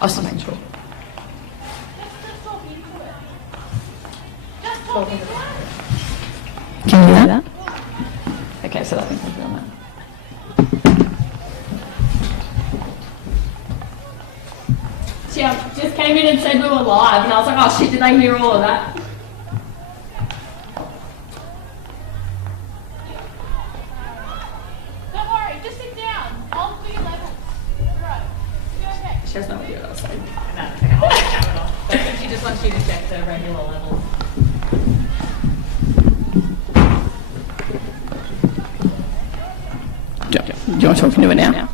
I was just making sure. Can you hear that? Okay, so that means I'm doing that. Yeah, just came in and said we were live, and I was like, oh shit, did they hear all of that? Don't worry, just sit down. I'll do your levels. Right. You okay? She has no idea what I was saying. No, it's okay. I'll check it off. I think she just wants you to check the regular levels. Do you want to talk into it now?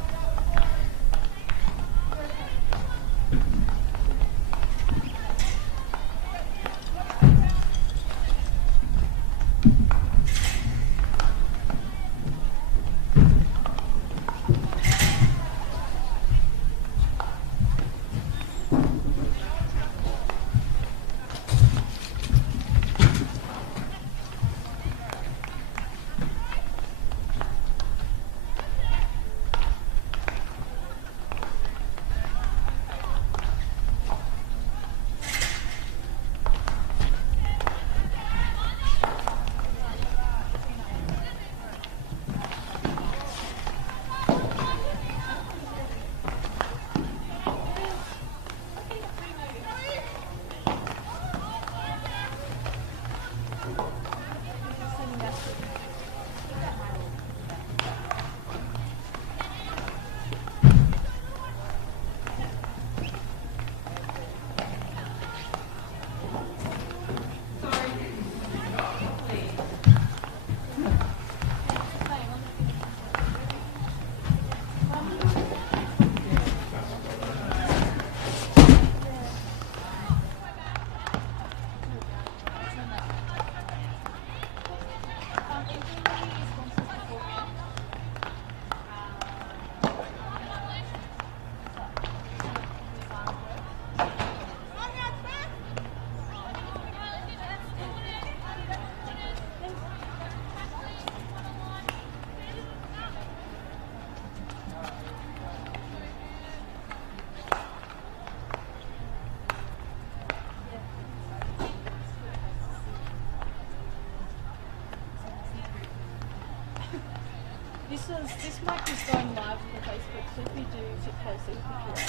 This mic is going live on Facebook, so if you do sit closely, we can hear it.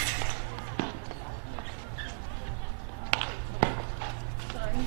Sorry.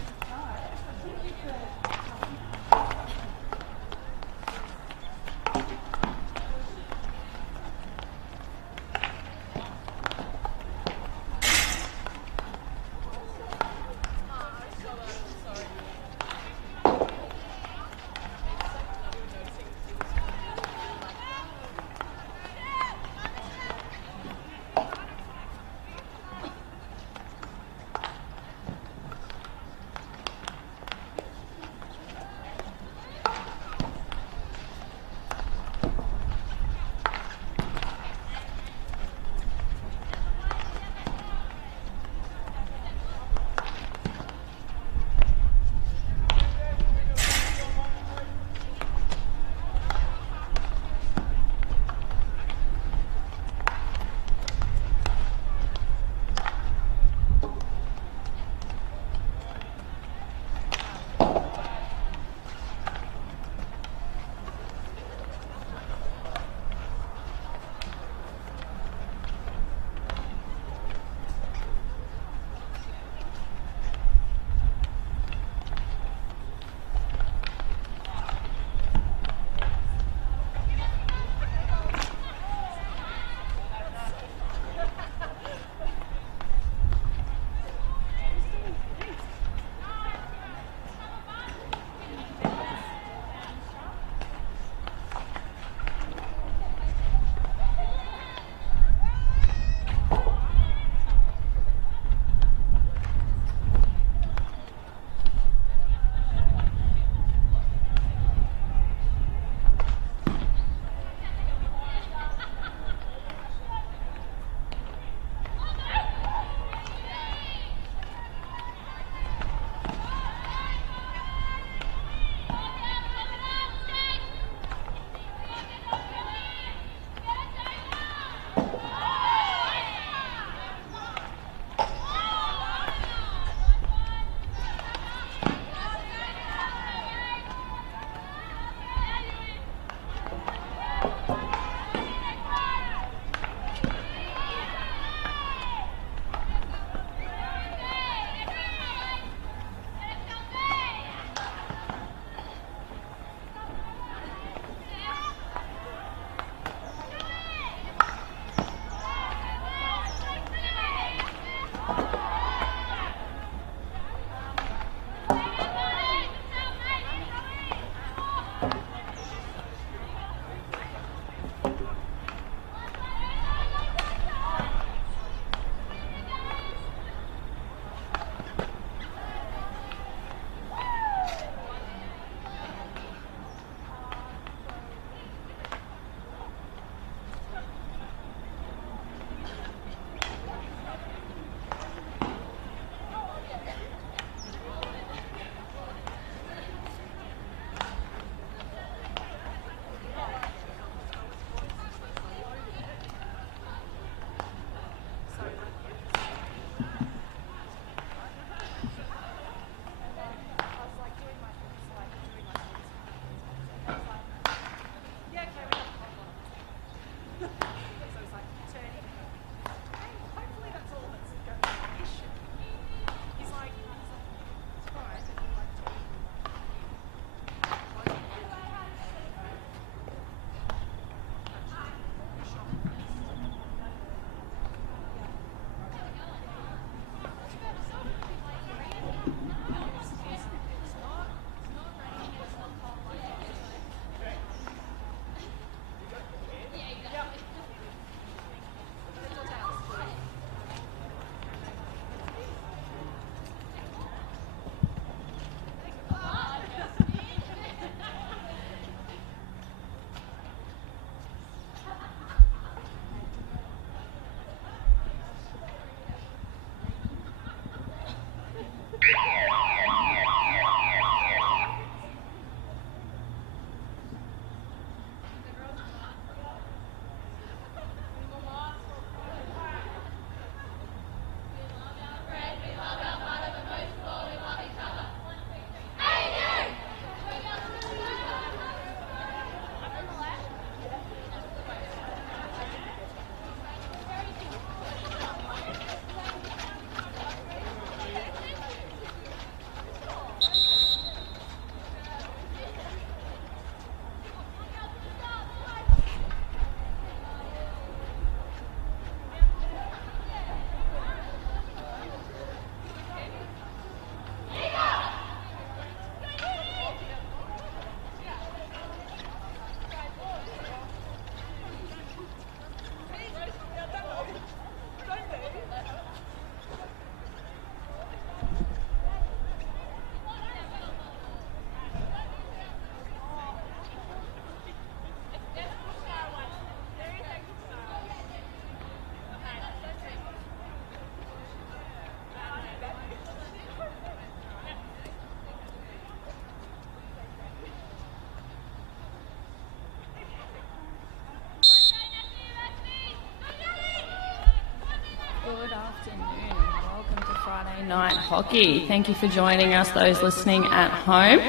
Night Hockey. Thank you for joining us, those listening at home.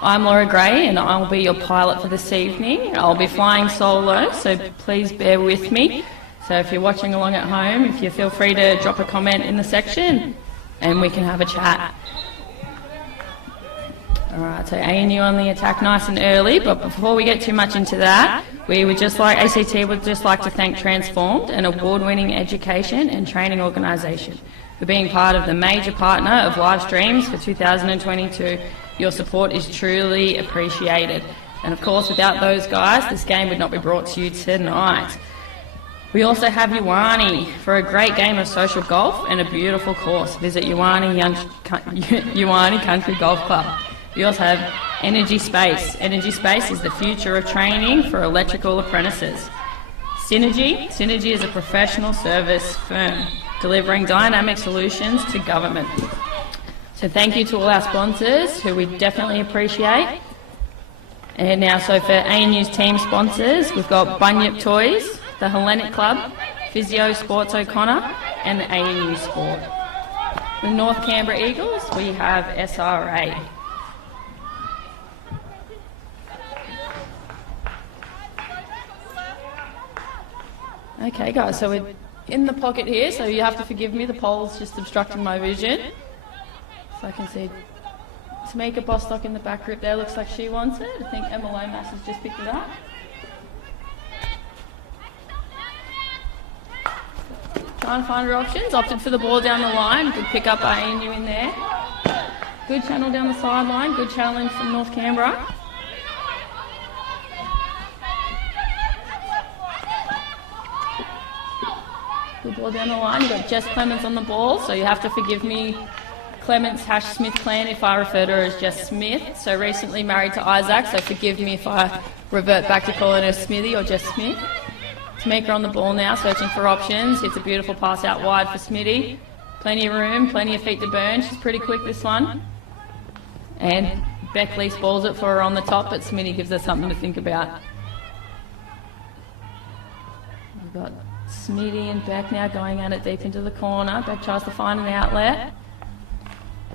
I'm Laura Gray and I'll be your pilot for this evening. I'll be flying solo, so please bear with me. So if you're watching along at home, if you feel free to drop a comment in the section and we can have a chat. Alright, so ANU on the attack nice and early, but before we get too much into that, ACT would just like to thank Transformed, an award-winning education and training organisation, for being part of the major partner of live streams for 2022. Your support is truly appreciated. And of course, without those guys, this game would not be brought to you tonight. We also have Ioane for a great game of social golf and a beautiful course. Visit Ioane Country Golf Club. We also have Energy Space. Energy Space is the future of training for electrical apprentices. Synergy is a professional service firm delivering dynamic solutions to government. So thank you to all our sponsors, who we definitely appreciate. And now, so for ANU's team sponsors, we've got Bunyip Toys, the Hellenic Club, Physio Sports O'Connor, and the ANU Sport. The North Canberra Eagles, we have SRA. Okay guys, so we're in the pocket here, so you have to forgive me, the pole's just obstructing my vision. So I can see Tamika Bostock in the back group there, looks like she wants it. I think Emma Lomas has just picked it up. Trying to find her options, opted for the ball down the line, good pick up by ANU in there. Good channel down the sideline, good challenge from North Canberra. Good ball down the line. You've got Jess Clements on the ball, so you have to forgive me, Clements / Smith clan, if I refer to her as Jess Smith. So recently married to Isaac, so forgive me if I revert back to calling her Smithy or Jess Smith. Tamika on the ball now, searching for options. Hits a beautiful pass out wide for Smitty. Plenty of room, plenty of feet to burn. She's pretty quick, this one. And Beck Lease balls it for her on the top, but Smitty gives her something to think about. We've got Smitty and Beck now going at it deep into the corner. Beck tries to find an outlet.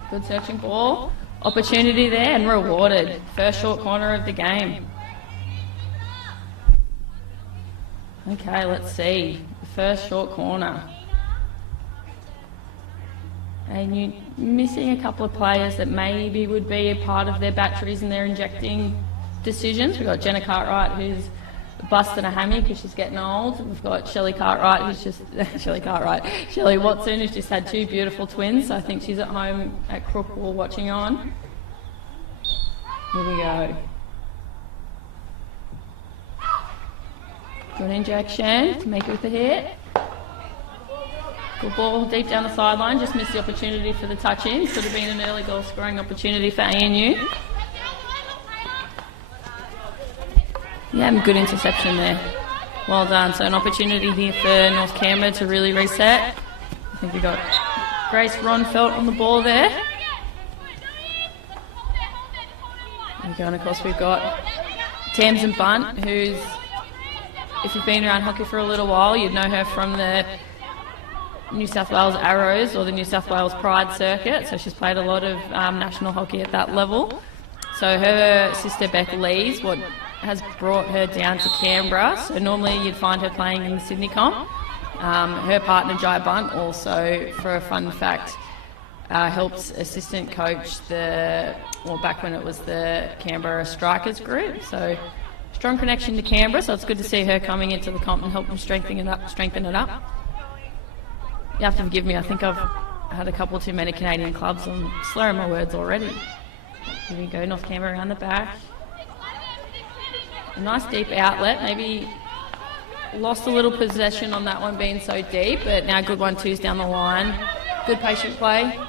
Good searching ball. Opportunity there and rewarded. First short corner of the game. Okay, let's see. The first short corner. And you're missing a couple of players that maybe would be a part of their batteries and their injecting decisions. We've got Jenna Cartwright, who's busting a hammy because she's getting old. We've got Shelley Cartwright, who's just Shelley Watson, who's just had two beautiful twins. So I think she's at home at Crookwell watching on. Here we go. Good injection to make it with the hit. Good ball deep down the sideline. Just missed the opportunity for the touch in. Could have been an early goal scoring opportunity for ANU. Yeah, and good interception there. Well done. So an opportunity here for North Canberra to really reset. I think we got Grace Ronfelt on the ball there. There we go. And of course we've got Tamsin Bunt, who's, if you've been around hockey for a little while, you'd know her from the New South Wales Arrows or the New South Wales Pride circuit. So she's played a lot of national hockey at that level. So her sister Beck Lees, what has brought her down to Canberra. So normally you'd find her playing in the Sydney comp. Her partner Jai Bunt also, for a fun fact, helps assistant coach back when it was the Canberra Strikers group. So strong connection to Canberra, so it's good to see her coming into the comp and help them strengthen it up. You have to forgive me, I think I've had a couple too many Canadian clubs. I'm slurring my words already. Here we go, North Canberra around the back. A nice deep outlet, maybe lost a little possession on that one being so deep, but now good 1-2s down the line. Good patient play.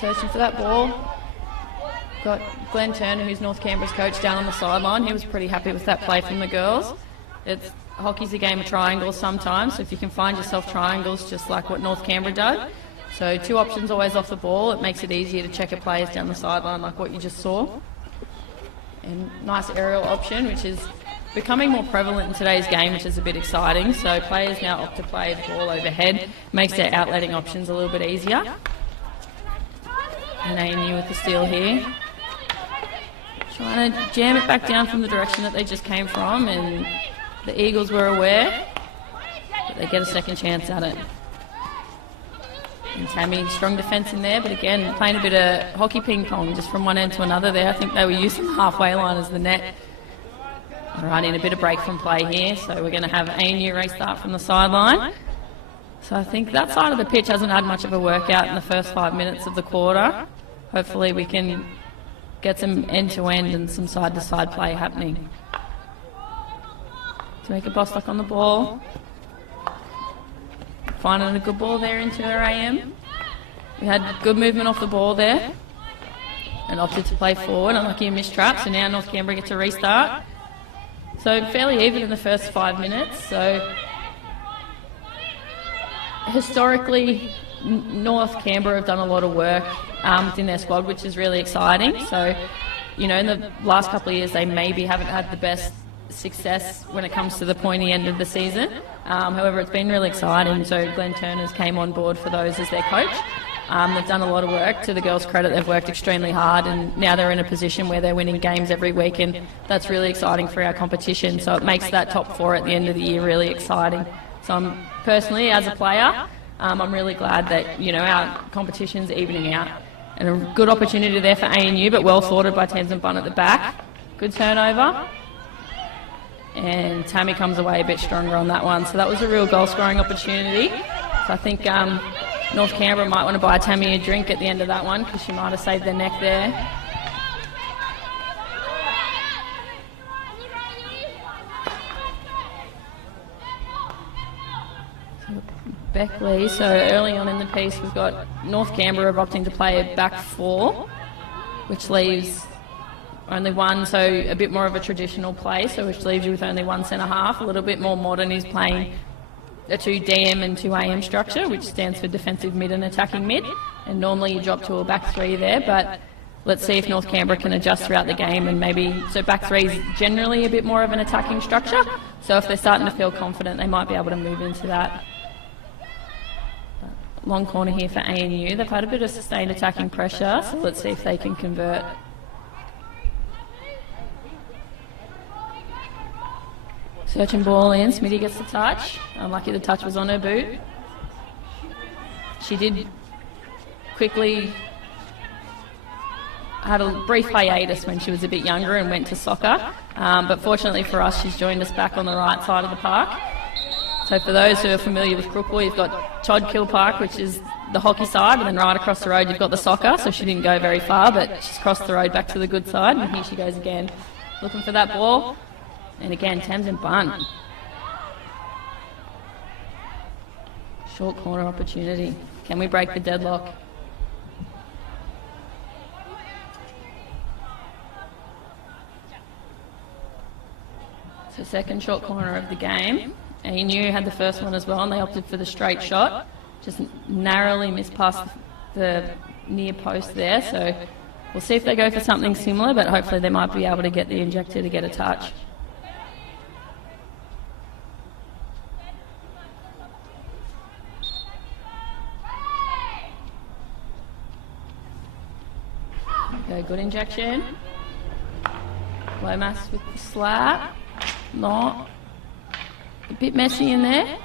Searching for that ball. Got Glenn Turner, who's North Canberra's coach, down on the sideline. He was pretty happy with that play from the girls. Hockey's a game of triangles sometimes, so if you can find yourself triangles just like what North Canberra did. So two options always off the ball. It makes it easier to check a players down the sideline like what you just saw. And nice aerial option, which is becoming more prevalent in today's game, which is a bit exciting. So players now opt to play the ball overhead, makes their outletting options a little bit easier. And ANU with the steal here. Trying to jam it back down from the direction that they just came from, and the Eagles were aware, but they get a second chance at it. And Tammy, strong defence in there, but again, playing a bit of hockey ping pong just from one end to another there. I think they were using the halfway line as the net. All right, in a bit of break from play here, so we're going to have ANU restart from the sideline. So I think that side of the pitch hasn't had much of a workout in the first 5 minutes of the quarter. Hopefully we can get some end-to-end and some side-to-side play happening. Tamika Bostock on the ball. Finding a good ball there into her AM. We had good movement off the ball there and opted to play forward. Unlucky a missed trap, so now North Canberra gets a restart. So fairly even in the first 5 minutes. So historically, North Canberra have done a lot of work within their squad, which is really exciting. So, you know, in the last couple of years, they maybe haven't had the best success when it comes to the pointy end of the season. However, it's been really exciting. So Glenn Turner's came on board for those as their coach. They've done a lot of work. To the girls' credit, they've worked extremely hard, and now they're in a position where they're winning games every week, and that's really exciting for our competition. So it makes that top four at the end of the year really exciting. So I'm personally, as a player, I'm really glad that, you know, our competition's evening out. And a good opportunity there for ANU, but well thwarted by Thames and Bunn at the back. Good turnover. And Tammy comes away a bit stronger on that one. So that was a real goal-scoring opportunity. So I think North Canberra might want to buy Tammy a drink at the end of that one, because she might have saved their neck there. Beckley, so early on in the piece we've got North Canberra opting to play a back four, which leaves only one, so a bit more of a traditional play, so which leaves you with only one centre half. A little bit more modern is playing a 2 DM and 2 AM structure, which stands for defensive mid and attacking mid, and normally you drop to a back three there, but let's see if North Canberra can adjust throughout the game, and maybe, so back three is generally a bit more of an attacking structure, so if they're starting to feel confident they might be able to move into that. Long corner here for ANU. They've had a bit of sustained attacking pressure, so let's see if they can convert. Searching ball in, Smitty gets the touch. Unlucky the touch was on her boot. She did quickly, had a brief hiatus when she was a bit younger and went to soccer, but fortunately for us she's joined us back on the right side of the park. So for those who are familiar with Crookwell, you've got Todd Park, which is the hockey side, and then right across the road you've got the soccer, so she didn't go very far, but she's crossed the road back to the good side, and here she goes again, looking for that ball. And again, Thames and Bunn. Short corner opportunity. Can we break the deadlock? So second short corner of the game. ANU had the first one as well, and they opted for the straight shot. Just narrowly missed past the near post there, so we'll see if they go for something similar, but hopefully they might be able to get the injector to get a touch. Okay, good injection. Lomas with the slap. Not. A bit messy in there.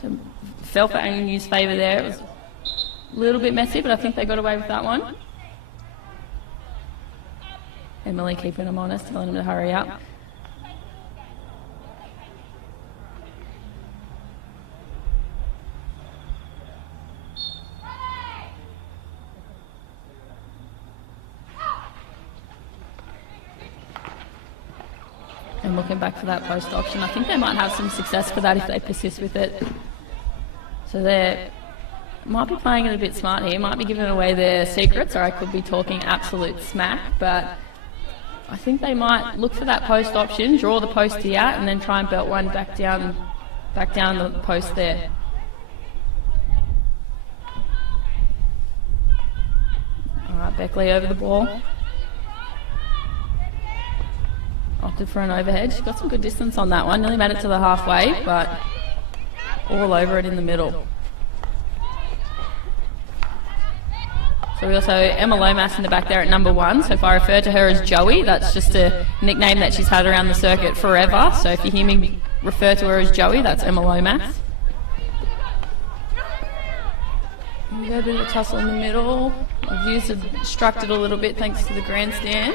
So fell for ANU's favour there. It was a little bit messy, but I think they got away with that one. Emily keeping them honest, telling them to hurry up. And looking back for that post option, I think they might have some success for that if they persist with it. So they might be playing it a bit smart here, might be giving away their secrets, or I could be talking absolute smack, but I think they might look for that post option, draw the postie out, and then try and belt one back down the post there. All right, Beckley over the ball. Opted for an overhead. She got some good distance on that one. Nearly made it to the halfway, but all over it in the middle. So we also Emma Lomas in the back there at number 1. So if I refer to her as Joey, that's just a nickname that she's had around the circuit forever. So if you hear me refer to her as Joey, that's Emma Lomas. We got a bit of a tussle in the middle. Our views have obstructed a little bit thanks to the grandstand.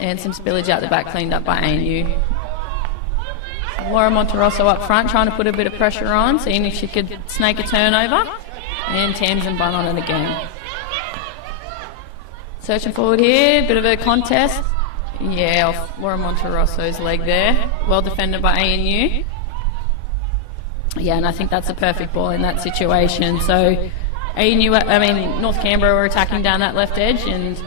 And some spillage out the back cleaned up by ANU. Laura Monterosso up front trying to put a bit of pressure on, seeing if she could snake a turnover. And Tamsin Bunn on it again. Searching forward here, bit of a contest. Yeah, off Laura Monterosso's leg there. Well defended by ANU. Yeah, and I think that's a perfect ball in that situation. So North Canberra were attacking down that left edge, and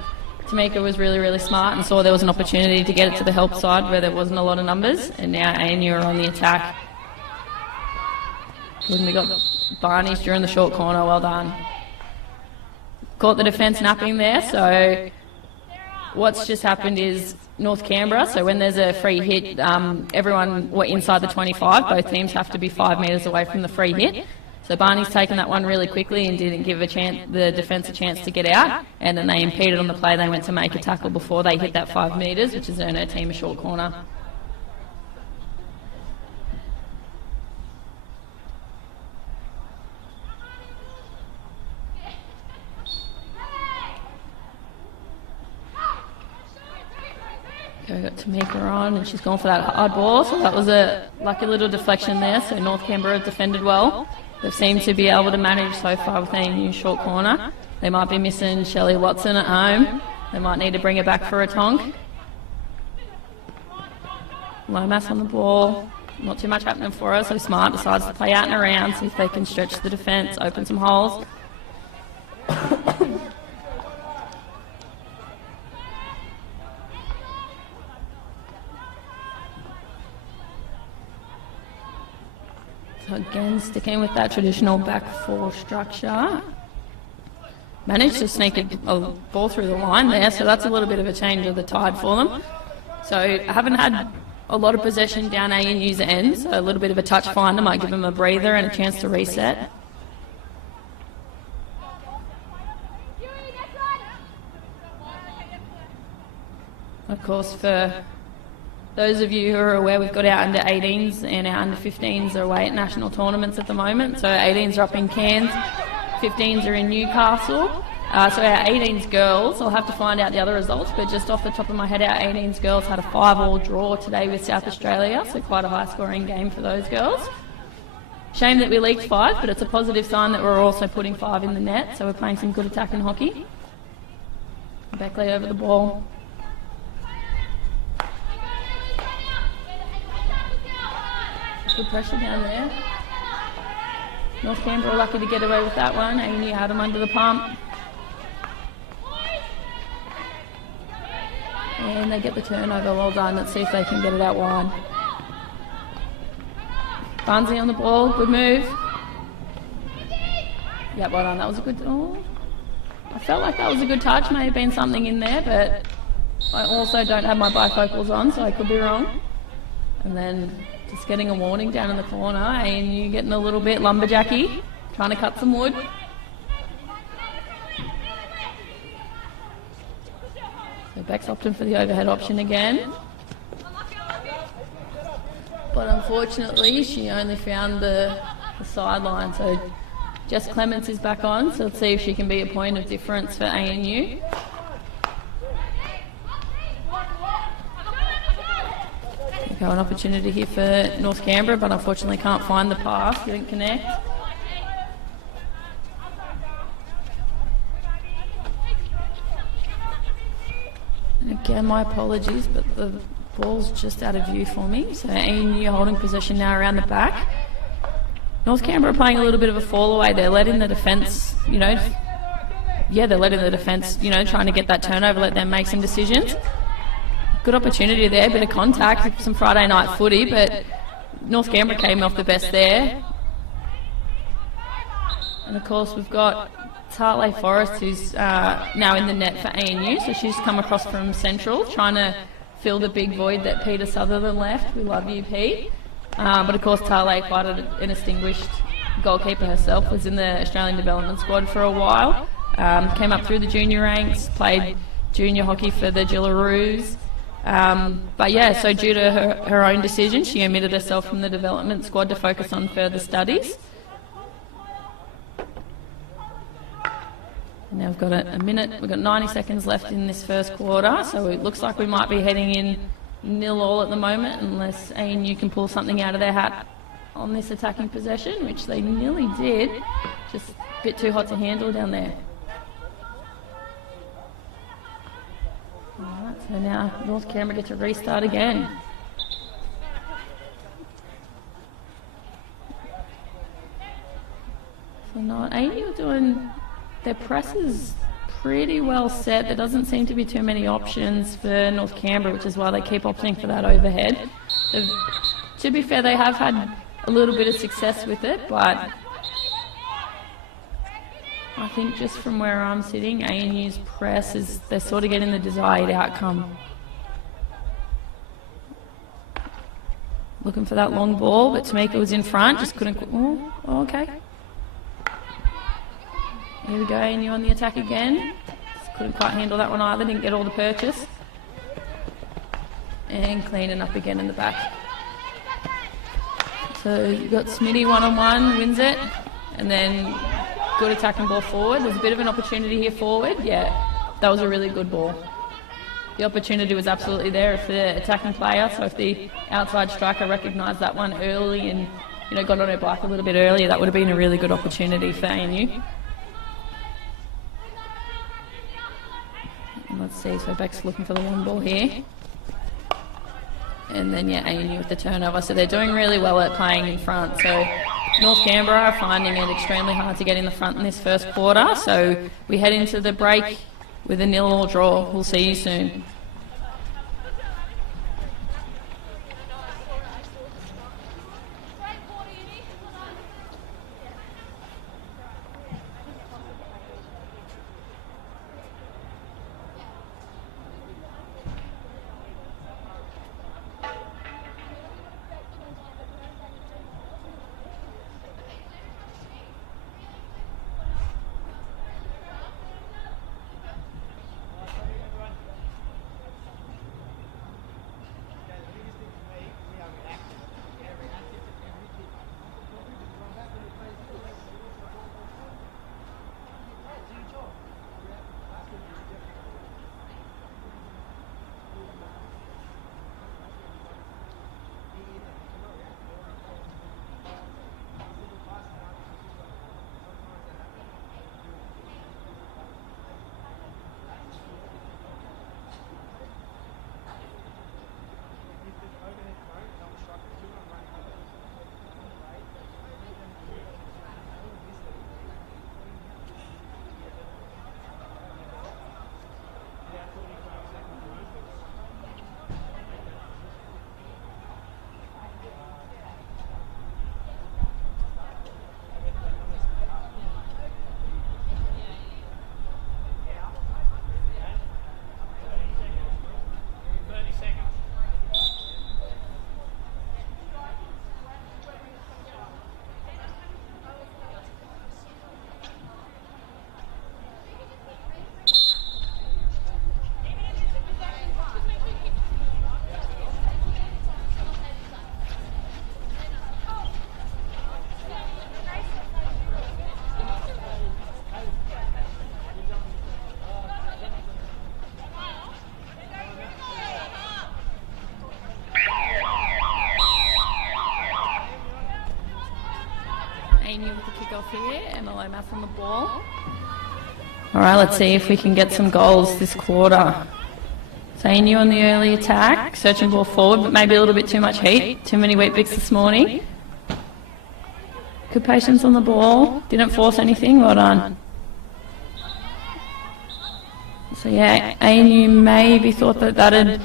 Tamika was really, really smart and saw there was an opportunity to get it to the help side where there wasn't a lot of numbers, and now ANU are on the attack. And we got Barney's during the short corner, well done. Caught the defence napping there, so what's just happened is North Canberra, so when there's a free hit, everyone were inside the 25, both teams have to be 5 metres away from the free hit. So Barney's taken that one really quickly and didn't give the defence a chance to get out, and then they impeded on the play. They went to make a tackle before they hit that 5 metres, which has earned her team a short corner. Okay, we've got Tamika on, and she's gone for that hard ball, so that was a lucky little deflection there, so North Canberra defended well. They've seemed to be able to manage so far with a new short corner. They might be missing Shelley Watson at home. They might need to bring her back for a tonk. Lomas on the ball. Not too much happening for her, so Smart decides to play out and around, see if they can stretch the defence, open some holes. So again, sticking with that traditional back four structure. Managed to sneak a ball through the line there, so that's a little bit of a change of the tide for them. So I haven't had a lot of possession down ANU's end, so a little bit of a touch finder might give them a breather and a chance to reset. Of course, for those of you who are aware, we've got our under 18s and our under 15s are away at national tournaments at the moment. So 18s are up in Cairns, 15s are in Newcastle. So our 18s girls, I'll have to find out the other results, but just off the top of my head, our 18s girls had a 5-all draw today with South Australia, so quite a high-scoring game for those girls. Shame that we leaked 5, but it's a positive sign that we're also putting 5 in the net, so we're playing some good attacking hockey. Beckley over the ball. Good pressure down there. North Canberra lucky to get away with that one. ANU had them under the pump. And they get the turnover. Well done. Let's see if they can get it out wide. Barnsey on the ball. Good move. Yeah, well done. That was a good... Oh, I felt like that was a good touch. May have been something in there, but I also don't have my bifocals on, so I could be wrong. And then just getting a warning down in the corner. ANU getting a little bit lumberjacky, trying to cut some wood. So Beck's opting for the overhead option again. But unfortunately, she only found the sideline. So Jess Clements is back on, so let's see if she can be a point of difference for ANU. An opportunity here for North Canberra, but unfortunately can't find the pass, didn't connect. And again, my apologies, but the ball's just out of view for me. So ANU holding possession now around the back. North Canberra playing a little bit of a fall away. They're letting the defence, they're letting the defence, trying to get that turnover, let them make some decisions. Good opportunity there, bit of contact, some Friday night footy, but North Canberra came off the best there. And of course we've got Tarley Forrest, who's now in the net for ANU, so she's come across from Central, trying to fill the big void that Peter Sutherland left. We love you, Pete. But of course Tarley, quite an distinguished goalkeeper herself, was in the Australian development squad for a while. Came up through the junior ranks, played junior hockey for the Jillaroos. But yeah, so due to her own decision, she omitted herself from the development squad to focus on further studies. Now we've got a minute, we've got 90 seconds left in this first quarter, so it looks like we might be heading in 0-0 at the moment, unless ANU can pull something out of their hat on this attacking possession, which they nearly did. Just a bit too hot to handle down there. Alright, so now North Canberra get to restart again. So no, ANU are doing their press is pretty well set. There doesn't seem to be too many options for North Canberra, which is why they keep opting for that overhead. To be fair, they have had a little bit of success with it, but I think just from where I'm sitting, ANU's press is, they're sort of getting the desired outcome. Looking for that long ball, but Tamika was in front, just couldn't, oh, okay. Here we go, ANU on the attack again. Just couldn't quite handle that one either, didn't get all the purchase. And cleaning up again in the back. So you've got Smitty one-on-one, wins it, and then good attacking ball forward. There's a bit of an opportunity here forward. Yeah, that was a really good ball. The opportunity was absolutely there for the attacking player, so if the outside striker recognised that one early and got on her bike a little bit earlier, that would have been a really good opportunity for ANU. And let's see, so Beck's looking for the long ball here. And then, yeah, ANU with the turnover. So they're doing really well at playing in front. So North Canberra are finding it extremely hard to get in the front in this first quarter. So we head into the break with a 0-0 draw. We'll see you soon. ANU with the kick-off here, MLO Math on the ball. All right, let's see if we can get some goals this quarter. So ANU on the early attack, searching ball forward, but maybe a little bit too much heat, too many wheat bix this morning. Good patience on the ball, didn't force anything, well done. So yeah, ANU maybe thought that had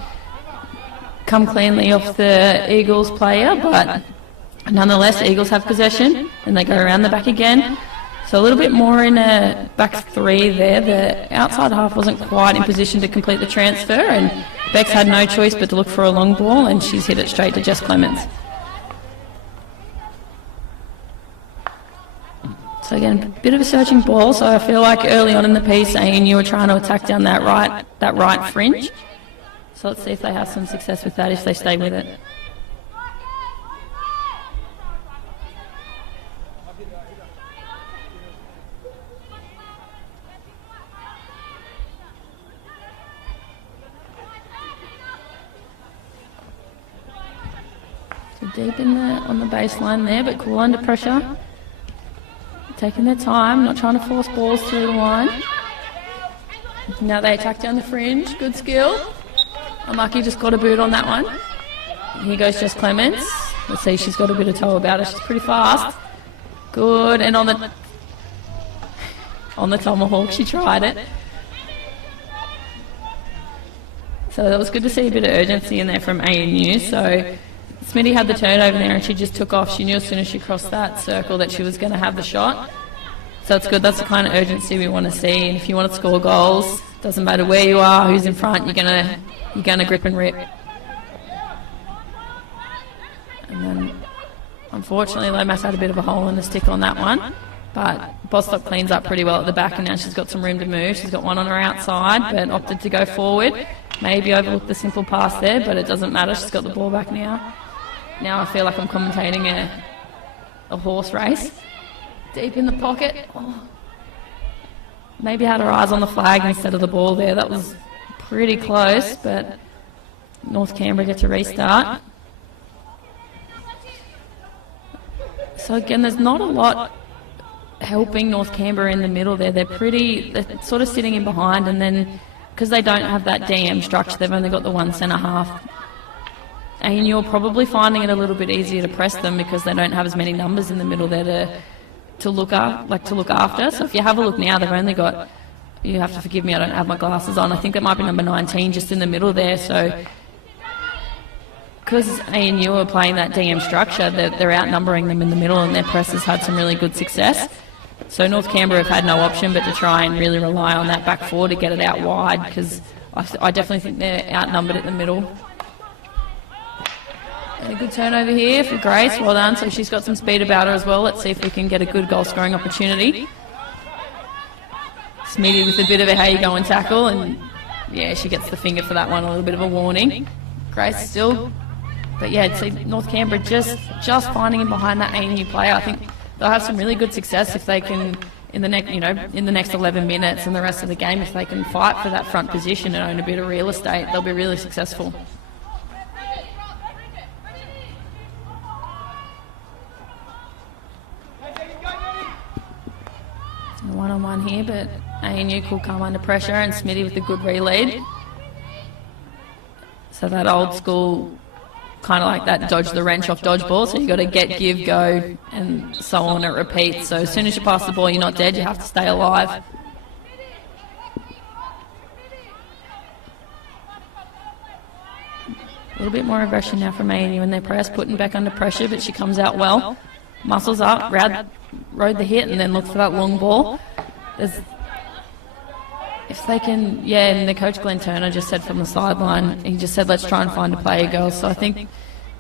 come cleanly off the Eagles player, but nonetheless, the Eagles have possession, and they go around the back again. So a little bit more in a back three there. The outside half wasn't quite in position to complete the transfer, and Bex had no choice but to look for a long ball, and she's hit it straight to Jess Clements. So So again, a bit of a searching ball, so I feel like early on in the piece, ANU were trying to attack down that right fringe. So let's see if they have some success with that, if they stay with it. So deep in on the baseline there, but cool under pressure. Taking their time, not trying to force balls through the line. Now they attack down the fringe, good skill. Unlucky, just got a boot on that one. Here goes Jess Clements. Let's see, she's got a bit of toe about her. She's pretty fast. Good, and on the tomahawk, she tried it. So that was good to see a bit of urgency in there from ANU. So Smitty had the turnover there and she just took off. She knew as soon as she crossed that circle that she was going to have the shot. So it's good. That's the kind of urgency we want to see. And if you want to score goals, doesn't matter where you are, who's in front, you're gonna grip and rip. And then, unfortunately, Lomas had a bit of a hole in the stick on that one. But Bostock cleans up pretty well at the back, and now she's got some room to move. She's got one on her outside, but opted to go forward. Maybe overlooked the simple pass there, but it doesn't matter. She's got the ball back now. Now I feel like I'm commentating a horse race. Deep in the pocket. Oh. Maybe had her eyes on the flag instead of the ball there. That was pretty close, but North Canberra get to restart. So again, there's not a lot helping North Canberra in the middle there. They're sort of sitting in behind, and then because they don't have that DM structure, they've only got the one centre half. And you're probably finding it a little bit easier to press them because they don't have as many numbers in the middle there to look after. So if you have a look now, they've only got, you have to forgive me, I don't have my glasses on, I think that might be number 19 just in the middle there. So because ANU are playing that DM structure, they're outnumbering them in the middle, and their press has had some really good success. So North Canberra have had no option but to try and really rely on that back four to get it out wide, because I definitely think they're outnumbered at the middle. And a good turnover here for Grace, well done. So she's got some speed about her as well. Let's see if we can get a good goal scoring opportunity. Smitty with a bit of a how you go and tackle, and yeah, she gets the finger for that one, a little bit of a warning. Grace still, but yeah, see North Canberra just finding him behind that ANU player. I think they'll have some really good success if they can in the next 11 minutes and the rest of the game, if they can fight for that front position and own a bit of real estate, they'll be really successful. One-on-one here, but ANU could come under pressure, and Smitty with a good re-lead. So that old school, kind of like that dodge the wrench off dodgeball, so you've got to get, give, go, and so on, it repeats. So as soon as you pass the ball, you're not dead, you have to stay alive. A little bit more aggression now from ANU in their press, putting back under pressure, but she comes out well. Muscles up, rode the hit, and then look for that long ball. If they can, and the coach Glenn Turner just said from the sideline, he just said, let's try and find a player, girls. So I think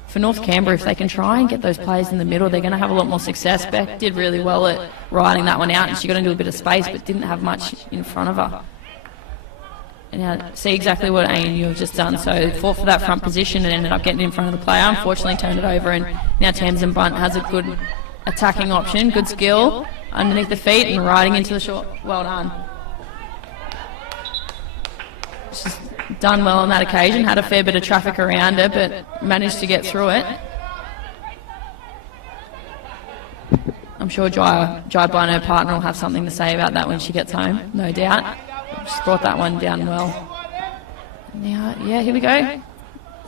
for North Canberra, if they can try and get those players in the middle, they're going to have a lot more success. Beck did really well at riding that one out, and she got into a bit of space, but didn't have much in front of her. And now see exactly what ANU have just done. So fought for that front position and ended up getting in front of the player. Unfortunately turned it over, and now Tamsin Bunt has a good attacking option, good skill underneath the feet and riding into the short. Well done. She's done well on that occasion, had a fair bit of traffic around her, but managed to get through it. I'm sure Jai Bun, her partner, will have something to say about that when she gets home, no doubt. She's brought that one down well. Now, here we go.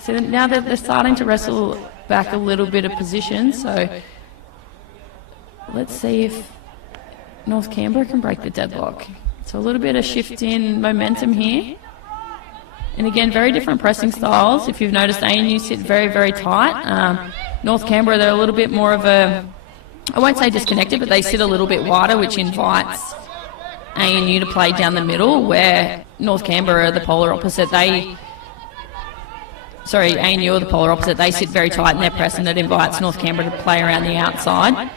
So now they're starting to wrestle back a little bit of position, so let's see if North Canberra can break the deadlock. So a little bit of shift in momentum here. And again, very different pressing styles. If you've noticed, ANU sit very, very tight. North Canberra, they're a little bit more of a, I won't say disconnected, but they sit a little bit wider, which invites ANU to play down the middle, where North Canberra are the polar opposite. ANU are the polar opposite. They sit very tight in their press, and it invites North Canberra to play around the outside.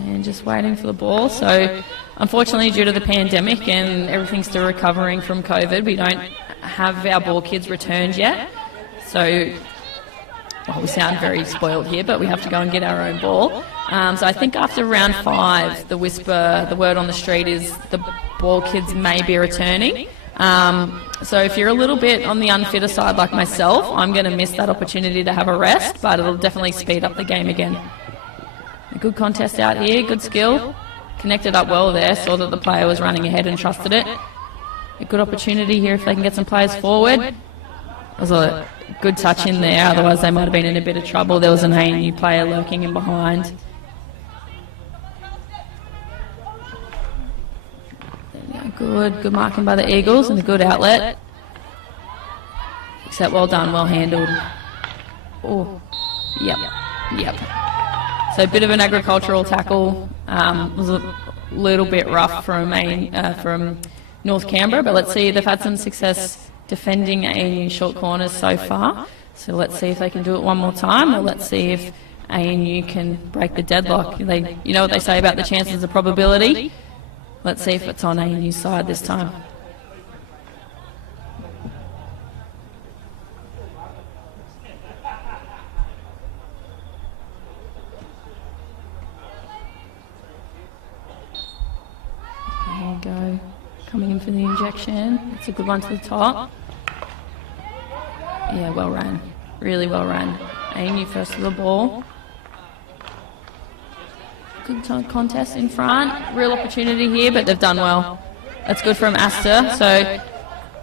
And just waiting for the ball. So, unfortunately, due to the pandemic and everything still recovering from COVID, we don't have our ball kids returned yet. So, well, we sound very spoiled here, but we have to go and get our own ball. So I think after round 5, the word on the street is the ball kids may be returning. So if you're a little bit on the unfitter side like myself, I'm going to miss that opportunity to have a rest, but it'll definitely speed up the game again. A good contest out here, good skill. Connected up well there, saw that the player was running ahead and trusted it. A good opportunity here if they can get some players forward. There was a good touch in there, otherwise they might have been in a bit of trouble. There was an ANU player lurking in behind. Good marking by the Eagles and a good outlet. Except well done, well handled. Oh, yep. So a bit of an agricultural tackle. Was a little bit rough from North Canberra, but let's see, they've had some success defending ANU short corners so far. So let's see if they can do it one more time, or let's see if ANU can break the deadlock. You know what they say about the chances of probability? Let's see if it's on ANU's side this time. There you go. Coming in for the injection. It's a good one to the top. Yeah, well ran. Really well ran. ANU first to the ball. Good contest in front. Real opportunity here, but they've done well. That's good from Asta. So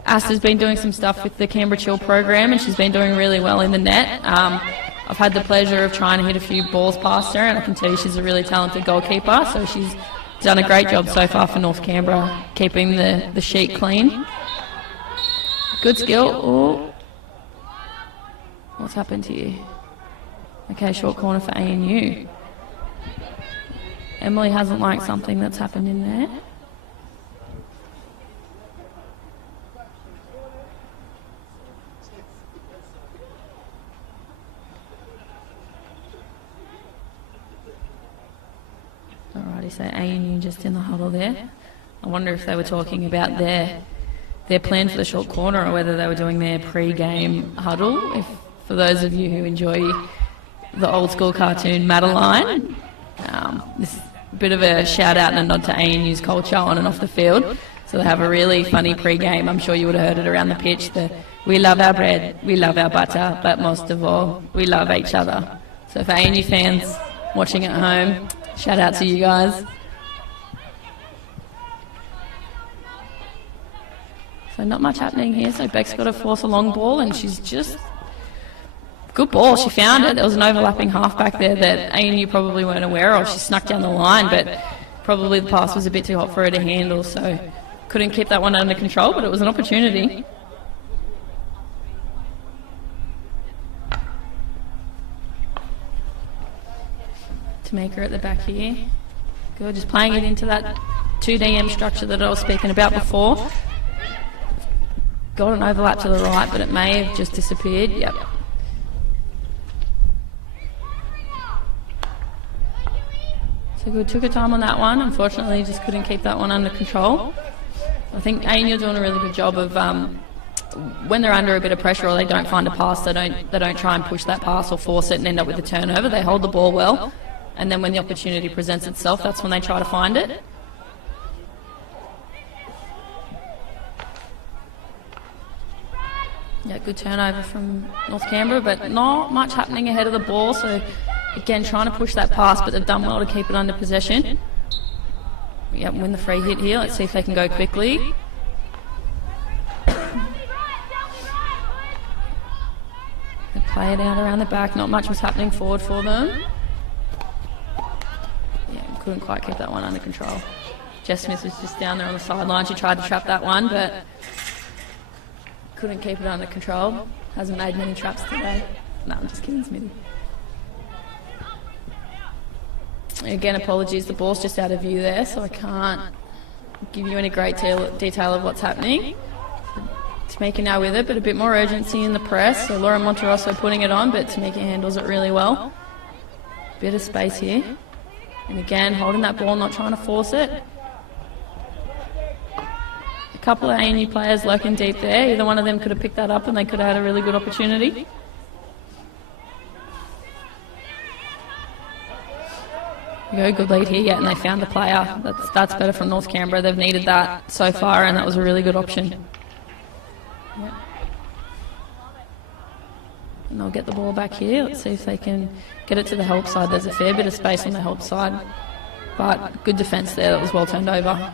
Asta's been doing some stuff with the Canberra Chill program, and she's been doing really well in the net. I've had the pleasure of trying to hit a few balls past her, and I can tell you she's a really talented goalkeeper. So she's done a great job so far for North Canberra, keeping the sheet clean. Good skill. Oh. What's happened here? Okay, short corner for ANU. Emily hasn't liked something that's happened in there. Alrighty, so ANU just in the huddle there. I wonder if they were talking about their plan for the short corner, or whether they were doing their pre-game huddle. For those of you who enjoy the old school cartoon Madeline, this is a bit of a shout out and a nod to ANU's culture on and off the field. So they have a really funny pre-game. I'm sure you would have heard it around the pitch. We love our bread, we love our butter, but most of all, we love each other. So for ANU fans watching at home, shout out to you guys. So not much happening here. So Beck's got to force a long ball, and she's just... Good ball, she found it. There was an overlapping halfback there that ANU probably weren't aware of. She snuck down the line, but probably the pass was a bit too hot for her to handle, so couldn't keep that one under control, but it was an opportunity. To make her at the back here. Good, just playing it into that 2DM structure that I was speaking about before. Got an overlap to the right, but it may have just disappeared. Yep. So good, took her time on that one. Unfortunately, just couldn't keep that one under control. I think ANU are doing a really good job of when they're under a bit of pressure or they don't find a pass, they don't try and push that pass or force it and end up with a turnover. They hold the ball well, and then when the opportunity presents itself, that's when they try to find it. Yeah, good turnover from North Canberra, but not much happening ahead of the ball. So again, trying to push that pass, but they've done well to keep it under possession. Yep, win the free hit here. Let's see if they can go quickly. They play it out around the back. Not much was happening forward for them. Yeah, couldn't quite keep that one under control. Jess Smith was just down there on the sideline. She tried to trap that one, but couldn't keep it under control. Hasn't made many traps today. No, I'm just kidding, Smithy. Again, apologies, the ball's just out of view there, so I can't give you any great detail of what's happening. Tamika now with it, but a bit more urgency in the press. So Laura Monterosso putting it on, but Tamika handles it really well. Bit of space here. And again, holding that ball, not trying to force it. A couple of ANU players lurking deep there. Either one of them could have picked that up and they could have had a really good opportunity. There you go, good lead here, and they found the player. That's better from North Canberra. They've needed that so far, and that was a really good option. Yep. And they'll get the ball back here. Let's see if they can get it to the help side. There's a fair bit of space on the help side, but good defence there. That was well turned over.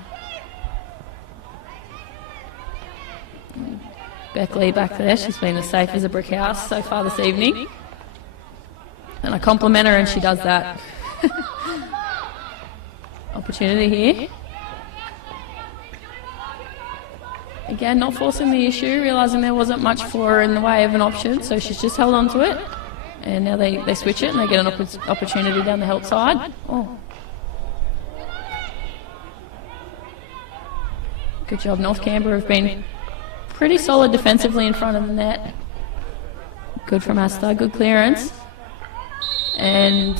Beckley back there. She's been as safe as a brick house so far this evening. And I compliment her and she does that. Opportunity here. Again, not forcing the issue, realising there wasn't much for her in the way of an option, so she's just held on to it. And now they switch it and they get an opportunity down the help side. Oh. Good job. North Canberra have been pretty solid defensively in front of the net. Good from Asta, good clearance. And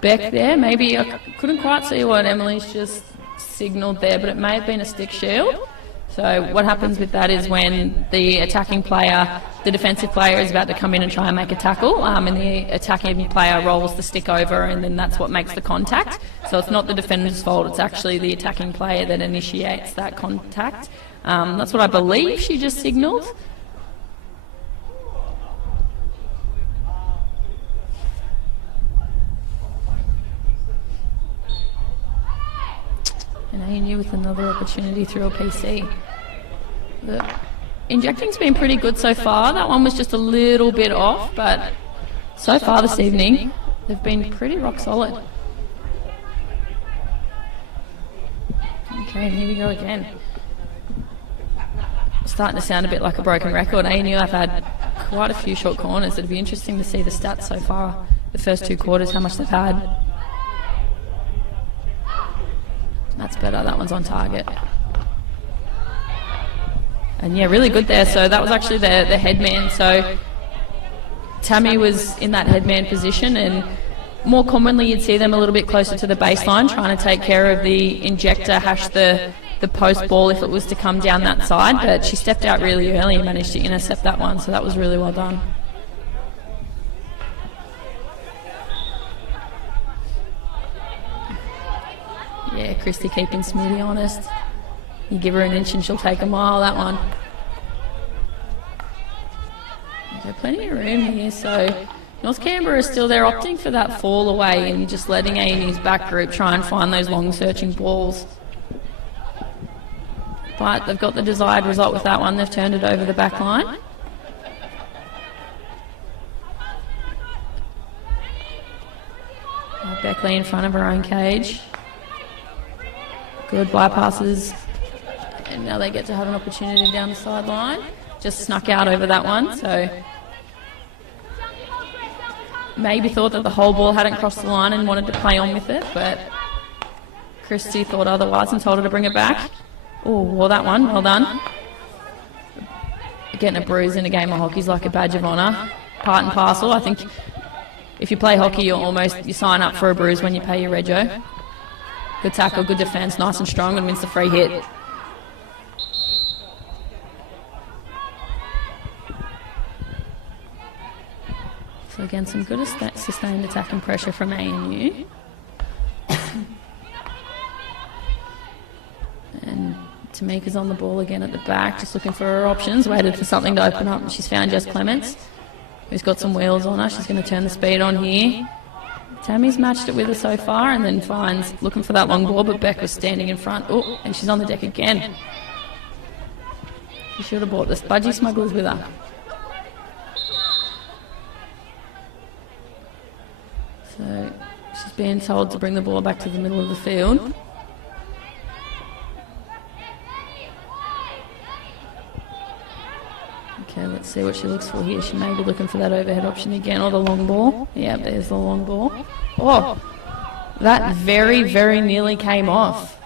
Beck there, maybe I couldn't quite see what Emily's just signalled there, but it may have been a stick shield. So what happens with that is when the attacking player, the defensive player is about to come in and try and make a tackle, and the attacking player rolls the stick over, and then that's what makes the contact. So it's not the defender's fault, it's actually the attacking player that initiates that contact. That's what I believe she just signalled. And ANU with another opportunity through a PC. The injecting's been pretty good so far. That one was just a little bit off, but so far this evening, they've been pretty rock solid. Okay, and here we go again. Starting to sound a bit like a broken record. ANU have had quite a few short corners. It'd be interesting to see the stats so far, the first two quarters, how much they've had. That's better, that one's on target. And yeah, really good there. So that was actually the headman. So Tammy was in that headman position, and more commonly you'd see them a little bit closer to the baseline, trying to take care of the injector, hash the post ball if it was to come down that side. But she stepped out really early and managed to intercept that one, so that was really well done. Yeah, Christy keeping Smoothie honest. You give her an inch and she'll take a mile, that one. Okay, plenty of room here, so North Canberra is still there opting for that fall away and just letting ANU's back group try and find those long searching balls. But they've got the desired result with that one. They've turned it over the back line. Beckley in front of her own cage. Good bypasses, and now they get to have an opportunity down the sideline. Just snuck out over that one, so maybe thought that the whole ball hadn't crossed the line and wanted to play on with it, but Christy thought otherwise and told her to bring it back. Oh, well, that one, well done. Getting a bruise in a game of hockey is like a badge of honour, part and parcel. I think if you play hockey, you sign up for a bruise when you pay your rego. Good tackle, good defence, nice and strong, and wins the free hit. So again, some good sustained attacking pressure from ANU. And Tamika's on the ball again at the back, just looking for her options, waited for something to open up, and she's found Jess Clements, who's got some wheels on her. She's going to turn the speed on here. Tammy's matched it with her so far, and then finds looking for that long ball, but Beck was standing in front. Oh, and she's on the deck again. She should have brought the Spudgy Smugglers with her. So she's being told to bring the ball back to the middle of the field. Okay, let's see what she looks for here. She may be looking for that overhead option again, or the long ball. Yeah, there's the long ball. Oh, that very, very nearly came off.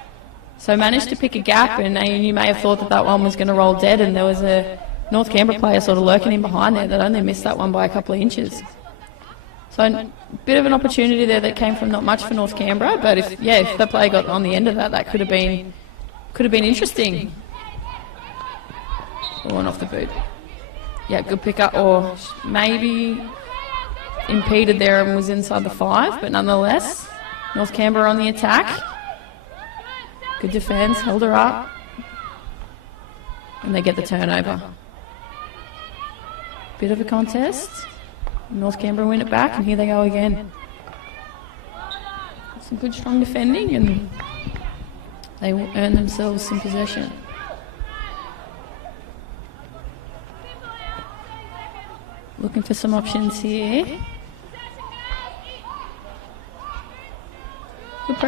So managed to pick a gap, and you may have thought that that one was going to roll dead, and there was a North Canberra player sort of lurking in behind there that only missed that one by a couple of inches. So a bit of an opportunity there that came from not much for North Canberra, but if that play got on the end of that, that could have been interesting. One off the boot. Yeah, good pickup, or maybe impeded there and was inside the 5, but nonetheless, North Canberra on the attack. Good defence, held her up, and they get the turnover. Bit of a contest. North Canberra win it back, and here they go again. Some good, strong defending, and they will earn themselves some possession. Looking for some options here. Good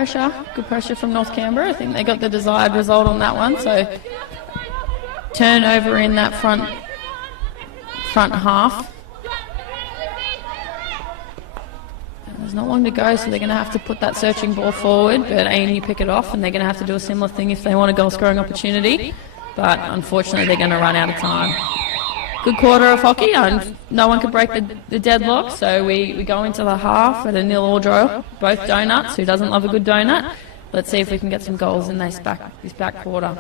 pressure from North Canberra. I think they got the desired result on that one. So turnover in that front half. There's not long to go, so they're going to have to put that searching ball forward, but ANU pick it off, and they're going to have to do a similar thing if they want a goal-scoring opportunity. But unfortunately, they're going to run out of time. Good quarter of hockey, and no one could break the deadlock, so we go into the half at a 0-0 draw. Both donuts. Who doesn't love a good donut? Let's see if we can get some goals in this back quarter.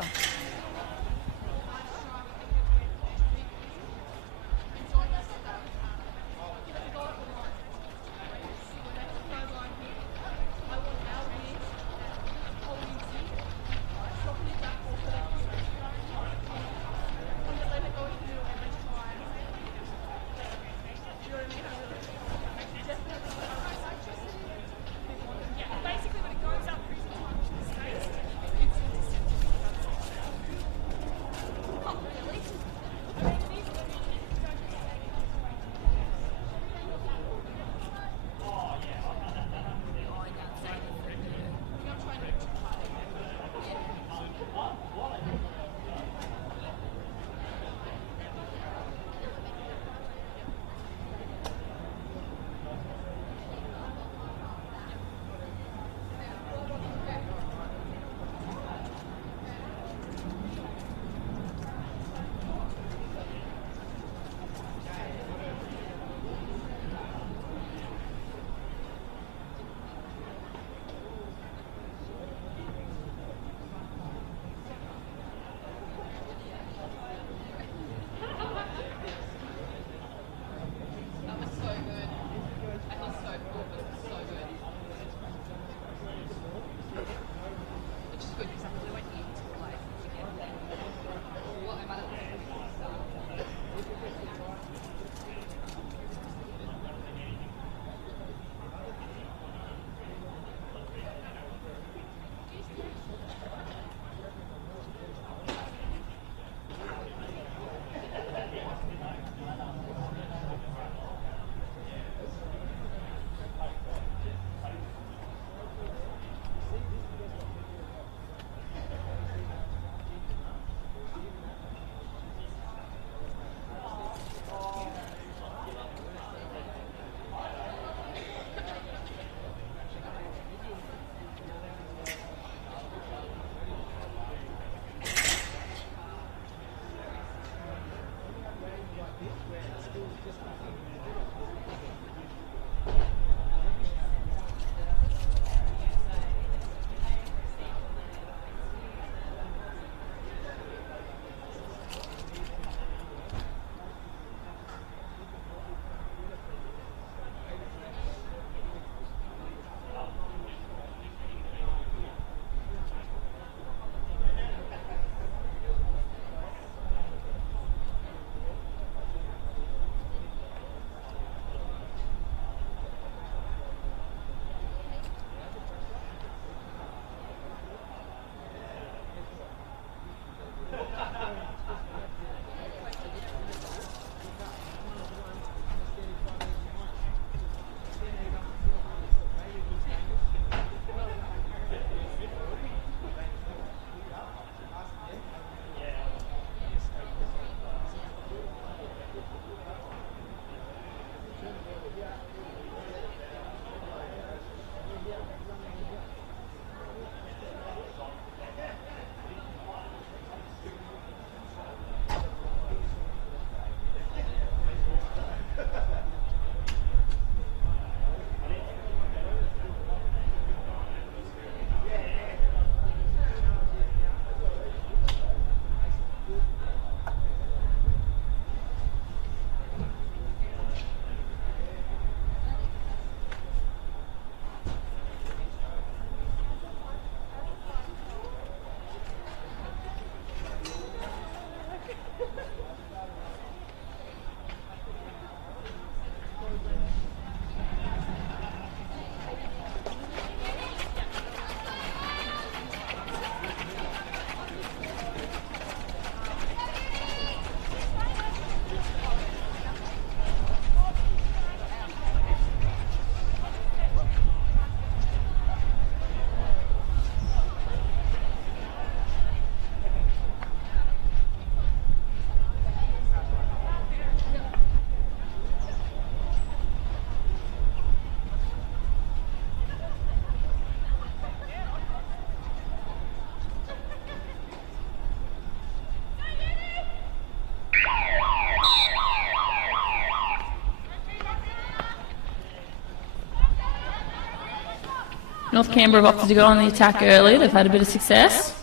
North Canberra have opted to go on the attack early. They've had a bit of success.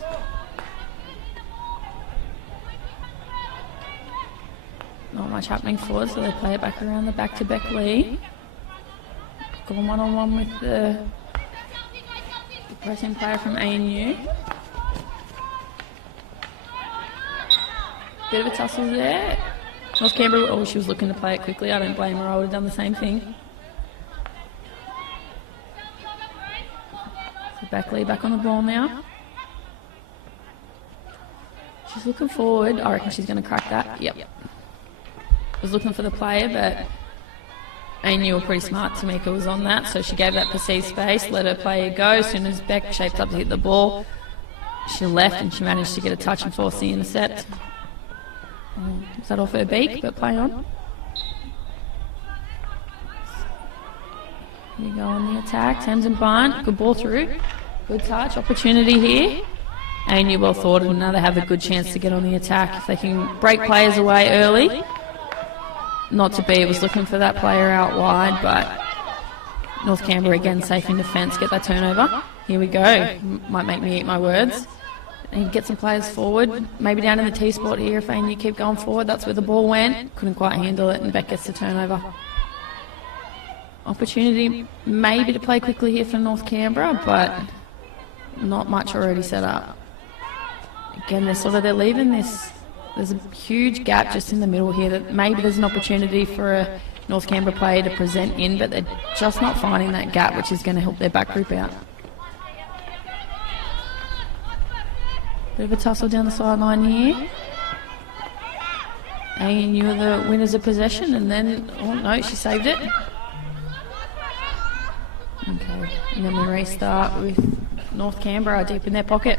Not much happening forward, so they play it back around the back to Beckley. Gone one-on-one with the pressing player from ANU. Bit of a tussle there. North Canberra, oh, she was looking to play it quickly. I don't blame her. I would have done the same thing. So Beckley back on the ball now. She's looking forward. I reckon she's going to crack that. Yep. Was looking for the player, but ANU were pretty smart. Tamika was on that, so she gave that perceived space, let her player go. As soon as Beck shaped up to hit the ball, she left and she managed to get a touch and force the intercept. Was that off her beak, but play on. Here you go on the attack. Thames and Bunt, good ball through. Good touch, opportunity here. ANU well thought, and now they have a good chance to get on the attack. If they can break players away early. Not to be, it was looking for that player out wide, but North Canberra again safe in defence, get that turnover. Here we go, might make me eat my words. And get some players forward, maybe down in the T-spot here if ANU keep going forward. That's where the ball went, couldn't quite handle it, and Beck gets the turnover. Opportunity maybe to play quickly here for North Canberra, but not much already set up. Again, they're leaving this. There's a huge gap just in the middle here that maybe there's an opportunity for a North Canberra player to present in, but they're just not finding that gap, which is going to help their back group out. Bit of a tussle down the sideline here. ANU are the winners of possession, and then, oh no, she saved it. Okay, and then we restart with North Canberra deep in their pocket.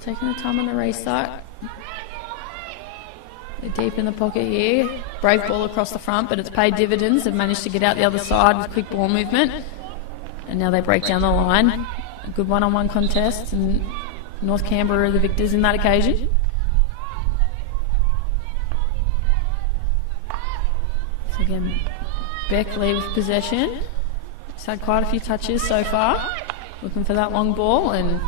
Taking the time on the restart. They're deep in the pocket here. Brave ball across the front, but it's paid dividends. They've managed to get out the other side with quick ball movement. And now they break down the line. A good one-on-one contest, and North Canberra are the victors in that occasion. So again, Beckley with possession. She's had quite a few touches so far. Looking for that long ball, and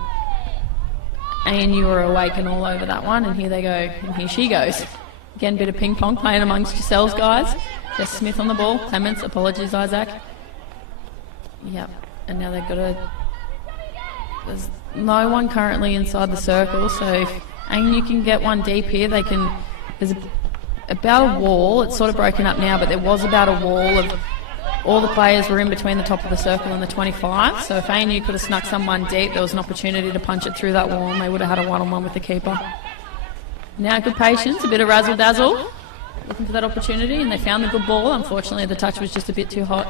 ANU are awake and all over that one, and here they go, and here she goes. Again, bit of ping pong playing amongst yourselves, guys. Jess Smith on the ball. Clements, apologies, Isaac. Yep, and now they've got there's no one currently inside the circle, so if ANU can get one deep here, they can. There's about a wall. It's sort of broken up now, but there was about a wall of. All the players were in between the top of the circle and the 25, so if ANU could have snuck someone deep, there was an opportunity to punch it through that wall, and they would have had a one-on-one with the keeper. Now good patience, a bit of razzle-dazzle, looking for that opportunity, and they found the good ball. Unfortunately, the touch was just a bit too hot.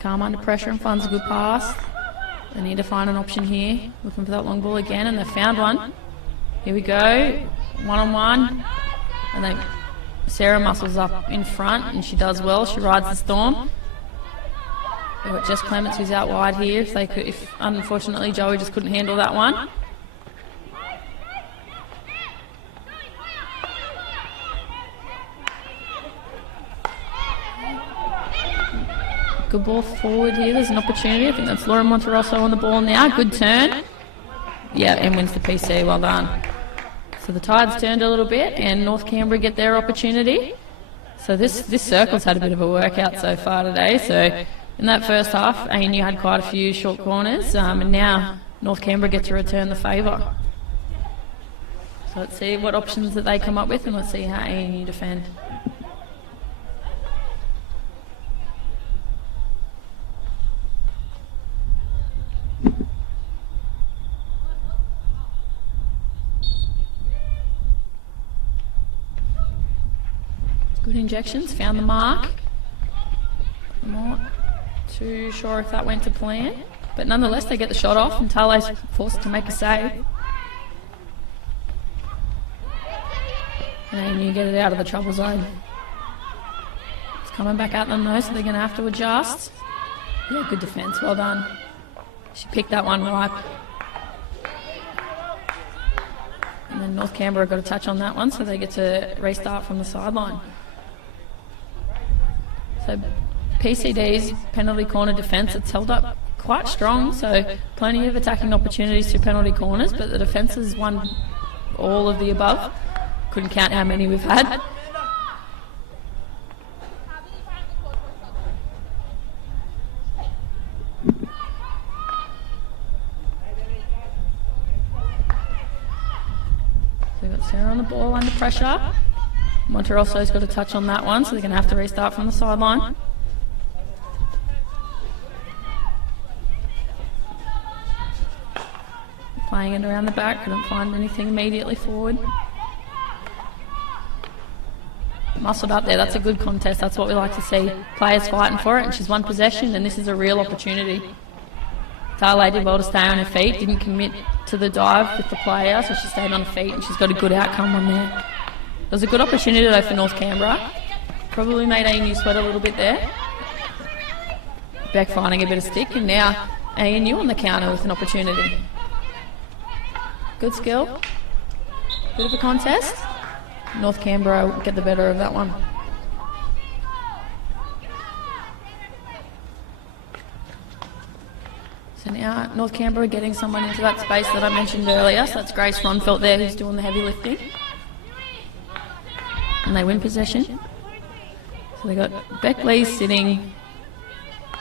Calm under pressure and funds a good pass. They need to find an option here, looking for that long ball again, and they've found one. Here we go, one-on-one, and Sarah muscles up in front, and she does well. She rides the storm. We've got Jess Clements who's out wide here. If unfortunately Joey just couldn't handle that one. Good ball forward here. There's an opportunity. I think that's Laura Monterosso on the ball now. Good turn. Yeah, and wins the PC. Well done. So the tide's turned a little bit, and North Canberra get their opportunity. So this circle's had a bit of a workout so far today. So in that first half, ANU had quite a few short corners, and now North Canberra get to return the favour. So let's see what options that they come up with, and let's see how ANU defend. Good injections, found the mark. Not too sure if that went to plan, but nonetheless they get the shot off, and Tale's forced to make a save. And you get it out of the trouble zone. It's coming back at them though, so they're going to have to adjust. Yeah, good defence, well done. She picked that one right. And then North Canberra got a touch on that one, so they get to restart from the sideline. So PCD's penalty corner defence, it's held up quite strong, so plenty of attacking opportunities to penalty corners, but the defence has won all of the above. Couldn't count how many we've had. So we've got Sarah on the ball under pressure. Monterosso's got a touch on that one, so they're going to have to restart from the sideline. Playing it around the back, couldn't find anything immediately forward. Muscled up there, that's a good contest, that's what we like to see. Players fighting for it, and she's won possession, and this is a real opportunity. Tarlay did well to stay on her feet, didn't commit to the dive with the player, so she stayed on her feet, and she's got a good outcome on there. It was a good opportunity though for North Canberra. Probably made ANU sweat a little bit there. Beck finding a bit of stick, and now ANU on the counter with an opportunity. Good skill. Bit of a contest. North Canberra get the better of that one. So now North Canberra getting someone into that space that I mentioned earlier. So that's Grace Ronfelt there who's doing the heavy lifting. And they win possession. So they got Beck Lee sitting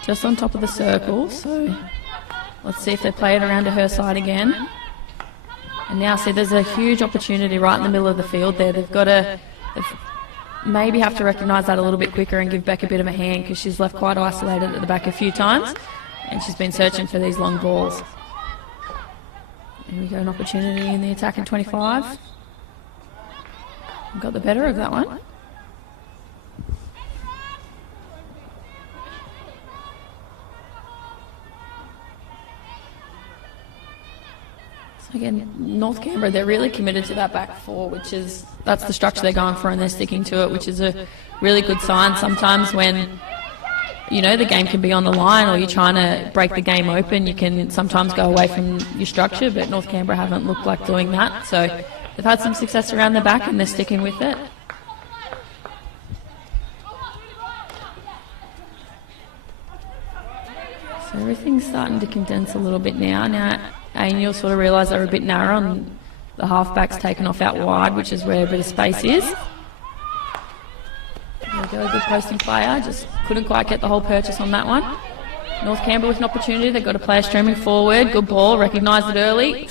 just on top of the circle. So let's see if they play it around to her side again. And now see there's a huge opportunity right in the middle of the field there. They've got to maybe have to recognise that a little bit quicker and give Beck a bit of a hand, because she's left quite isolated at the back a few times and she's been searching for these long balls. And we got an opportunity in the attack in 25. Got the better of that one. So again, North Canberra, they're really committed to that back four, that's the structure they're going for, and they're sticking to it, which is a really good sign. Sometimes when, you know, the game can be on the line or you're trying to break the game open, you can sometimes go away from your structure, but North Canberra haven't looked like doing that. So they've had some success around the back and they're sticking with it. So everything's starting to condense a little bit now. Now ANU sort of realise they're a bit narrow and the halfback's taken off out wide, which is where a bit of space is. There we go, a good posting player, just couldn't quite get the whole purchase on that one. North Canberra with an opportunity, they've got a player streaming forward, good ball, recognised it early.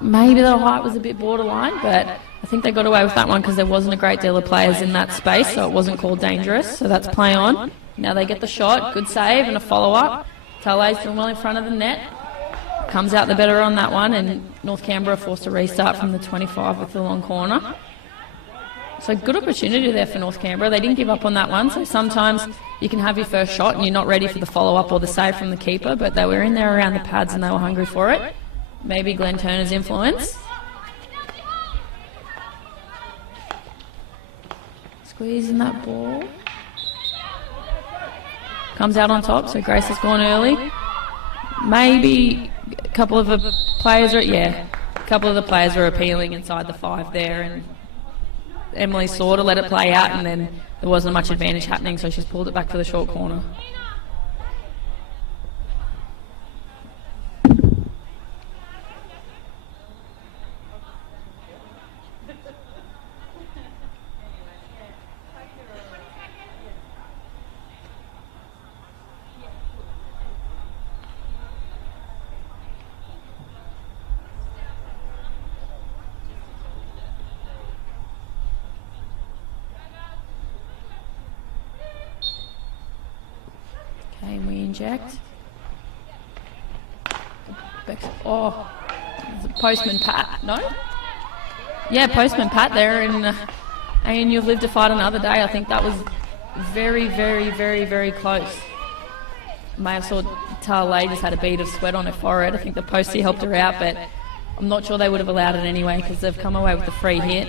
Maybe the height was a bit borderline, but I think they got away with that one because there wasn't a great deal of players in that space, so it wasn't called dangerous, so that's play on. Now they get the shot, good save and a follow-up. Talay's doing well in front of the net. Comes out the better on that one, and North Canberra forced to restart from the 25 with the long corner. So good opportunity there for North Canberra. They didn't give up on that one, so sometimes you can have your first shot and you're not ready for the follow-up or the save from the keeper, but they were in there around the pads and they were hungry for it. Maybe Glenn Turner's influence. Squeezing that ball. Comes out on top, so Grace has gone early. Maybe a couple of the players are appealing inside the 5 there, and Emily sort of let it play out, and then there wasn't much advantage happening, so she's pulled it back for the short corner. Okay, and we inject. Oh, Postman Pat, no? Yeah, Postman Pat there, and you've lived to fight another day. I think that was very, very, very, very close. May have saw Tarlay just had a bead of sweat on her forehead. I think the postie helped her out, but I'm not sure they would have allowed it anyway because they've come away with the free hit.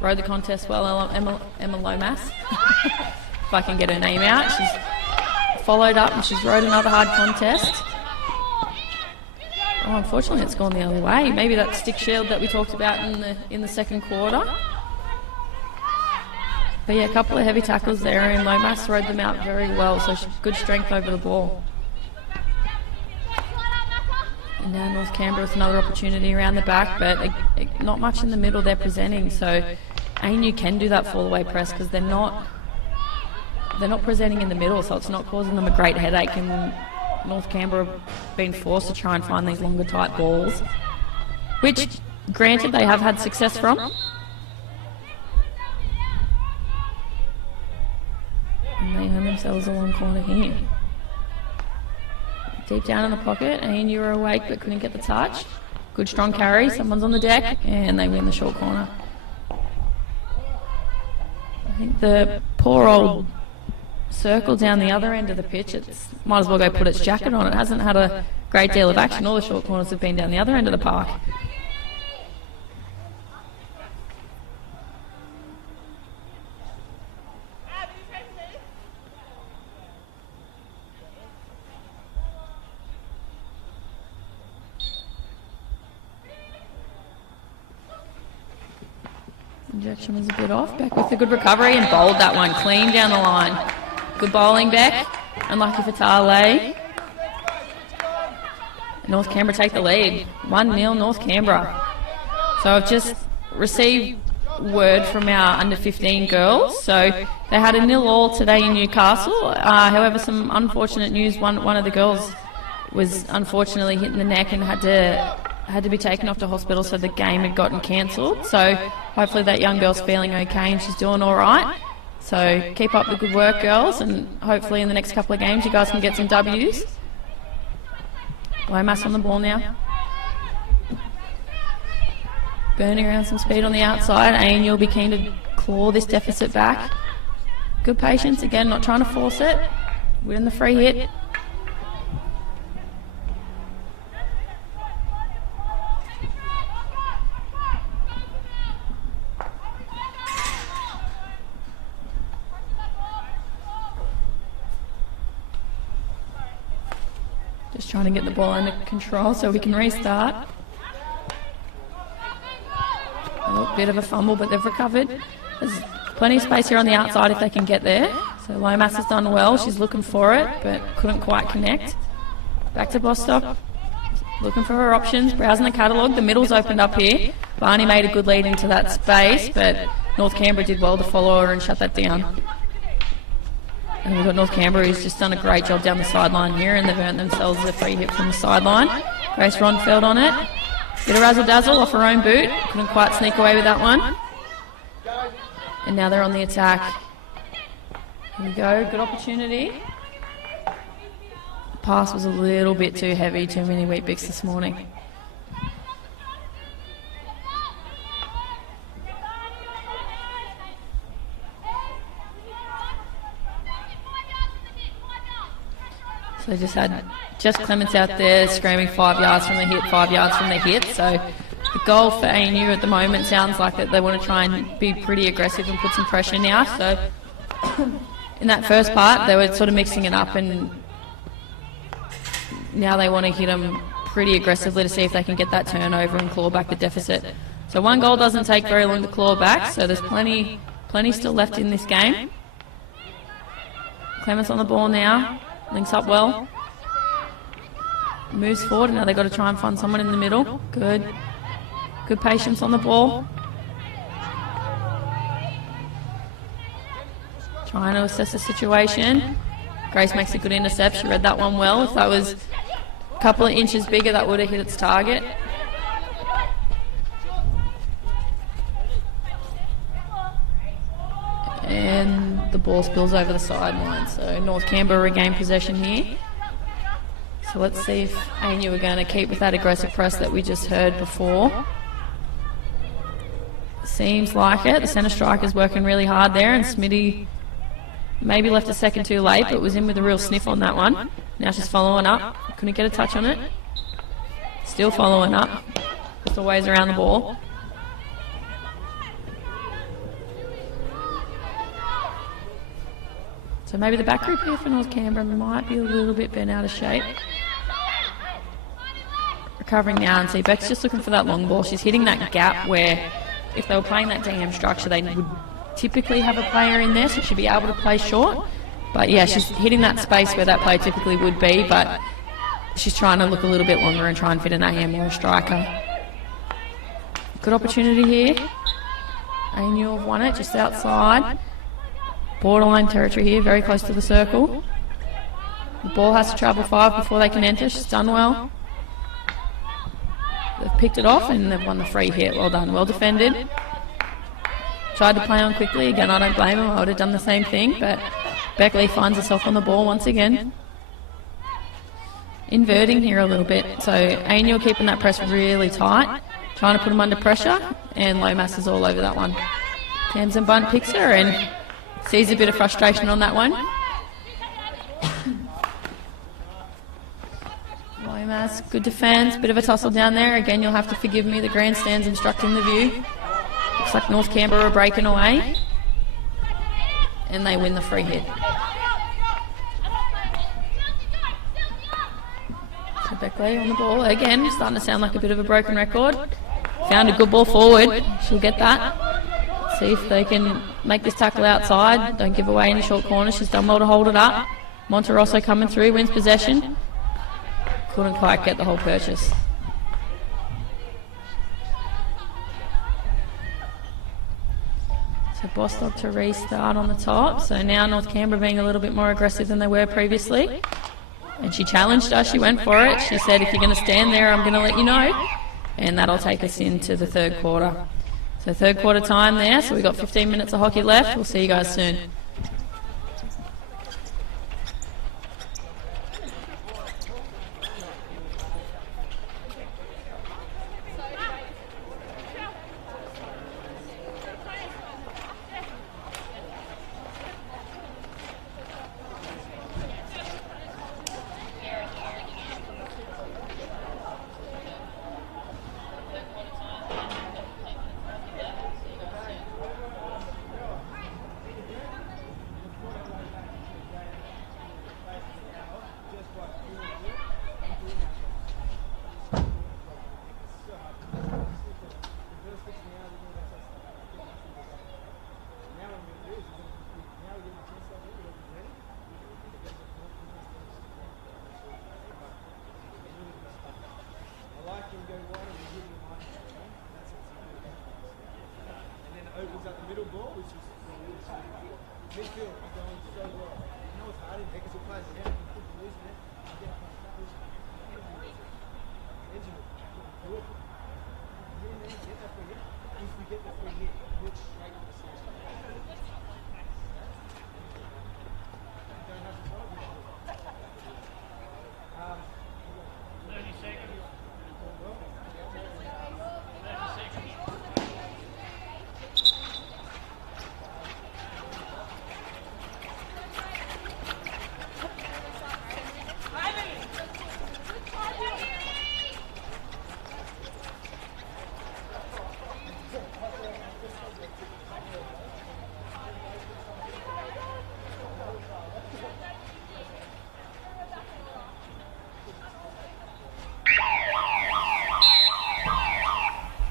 Rode the contest well, Emma Lomas. If I can get her name out. She's followed up and she's rode another hard contest. Oh, unfortunately it's gone the other way. Maybe that stick shield that we talked about in the second quarter. But yeah, a couple of heavy tackles there and Lomas rode them out very well, so good strength over the ball. And now North Canberra with another opportunity around the back, but not much in the middle they're presenting, so ANU can do that fall-away press because they're not presenting in the middle, so it's not causing them a great headache, and North Canberra have been forced to try and find these longer tight balls, which granted they have had success from. And they earn themselves a long corner here. Deep down in the pocket, ANU were awake but couldn't get the touch. Good strong carry, someone's on the deck, and they win the short corner. I think the poor old circle down the other end of the pitch, it's might as well go put its jacket on. It hasn't had a great deal of action. All the short corners have been down the other end of the park. Injection was a bit off. Beck with a good recovery and bowled that one clean down the line. Good bowling, Beck. Unlucky for Tale. North Canberra take the lead. 1-0 North Canberra. So I've just received word from our under-15 girls. So they had a 0-all today in Newcastle. However, some unfortunate news. One of the girls was unfortunately hit in the neck and had to be taken off to hospital, so the game had gotten cancelled. So hopefully that young girl's feeling okay and she's doing all right. So keep up the good work, girls, and hopefully in the next couple of games you guys can get some W's. Lomas on the ball now. Burning around some speed on the outside. ANU will be keen to claw this deficit back. Good patience, again, not trying to force it. Win the free hit. Just trying to get the ball under control so we can restart. A bit of a fumble, but they've recovered. There's plenty of space here on the outside if they can get there. So Lomas has done well. She's looking for it, but couldn't quite connect. Back to Bostock. Looking for her options, browsing the catalogue. The middle's opened up here. Barney made a good lead into that space, but North Canberra did well to follow her and shut that down. And we've got North Canberra who's just done a great job down the sideline here, and they've earned themselves a free hit from the sideline. Grace Ronfeld on it. Bit of razzle-dazzle off her own boot. Couldn't quite sneak away with that one. And now they're on the attack. Here we go, good opportunity. The pass was a little bit too heavy, too many wheat bix this morning. So they just had Jess Clements out there screaming 5 yards from the hit, 5 yards from the hit. So the goal for ANU at the moment sounds like that they want to try and be pretty aggressive and put some pressure now. So in that first part, they were sort of mixing it up, and now they want to hit them pretty aggressively to see if they can get that turnover and claw back the deficit. So one goal doesn't take very long to claw back, so there's plenty still left in this game. Clements on the ball now. Links up well. Moves forward, and now they've got to try and find someone in the middle. Good patience on the ball. Trying to assess the situation. Grace makes a good intercept. She read that one well. If that was a couple of inches bigger, that would have hit its target. And the ball spills over the sideline. So North Canberra regain possession here. So let's see if ANU are going to keep with that aggressive press that we just heard before. Seems like it. The centre striker's working really hard there, and Smitty Maybe left a second too late, but was in with a real sniff on that one. Now she's following up. Couldn't get a touch on it. Still following up. Just always around the ball. So maybe the back group here for North Canberra might be a little bit bent out of shape. Recovering now, and see Beck's just looking for that long ball. She's hitting that gap where if they were playing that DM structure, they would typically have a player in there, so she'd be able to play short. But yeah, she's hitting that space where that player typically would be, but she's trying to look a little bit longer and try and fit an AM or a striker. Good opportunity here. ANU have won it just outside. Borderline territory here, very close to the circle. The ball has to travel 5 before they can enter. She's done well. They've picked it off and they've won the free hit. Well done, well defended. Tried to play on quickly. Again, I don't blame him. I would have done the same thing, but Beckley finds herself on the ball once again. Inverting here a little bit. So ANU are keeping that press really tight, trying to put them under pressure, and Lomas is all over that one. Tamsin Bunt picks her and sees a bit of frustration on that one. Lomas, good defence, bit of a tussle down there. Again, you'll have to forgive me, the grandstand's obstructing the view. Looks like North Canberra are breaking away. And they win the free hit. So Beckley on the ball again, starting to sound like a bit of a broken record. Found a good ball forward. She'll get that. See if they can make this tackle outside. Don't give away any short corners. She's done well to hold it up. Monterosso coming through, wins possession. Couldn't quite get the whole purchase. So Bostock to restart on the top. So now North Canberra being a little bit more aggressive than they were previously. And she challenged us. She went for it. She said, if you're going to stand there, I'm going to let you know. And that'll take us into the third quarter. So third quarter time there. So we've got 15 minutes of hockey left. We'll see you guys soon.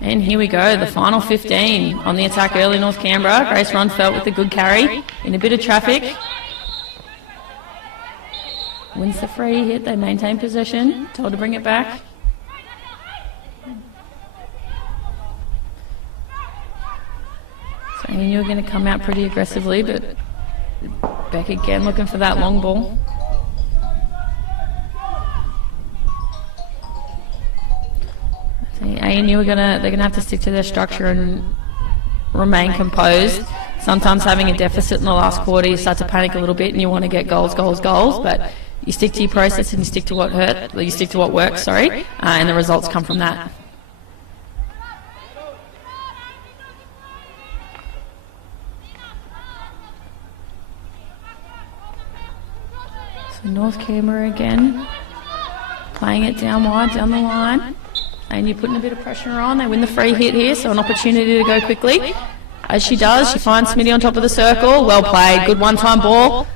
And here we go, the final 15 on the attack early, North Canberra. Grace Runfelt with a good carry in a bit of traffic. Wins the free hit, they maintain possession, told to bring it back. So you're going to come out pretty aggressively, but Beck again looking for that long ball. ANU are they're gonna have to stick to their structure and remain composed. Sometimes having a deficit in the last quarter, you start to panic a little bit and you want to get goals, but you stick to your process and you stick to what works, and the results come from that. So North Canberra again, playing it down wide, down the line. And you're putting a bit of pressure on. They win the free hit here, so an opportunity to go quickly. As she does, she finds Smitty on top of the circle. Well played, good one-time ball.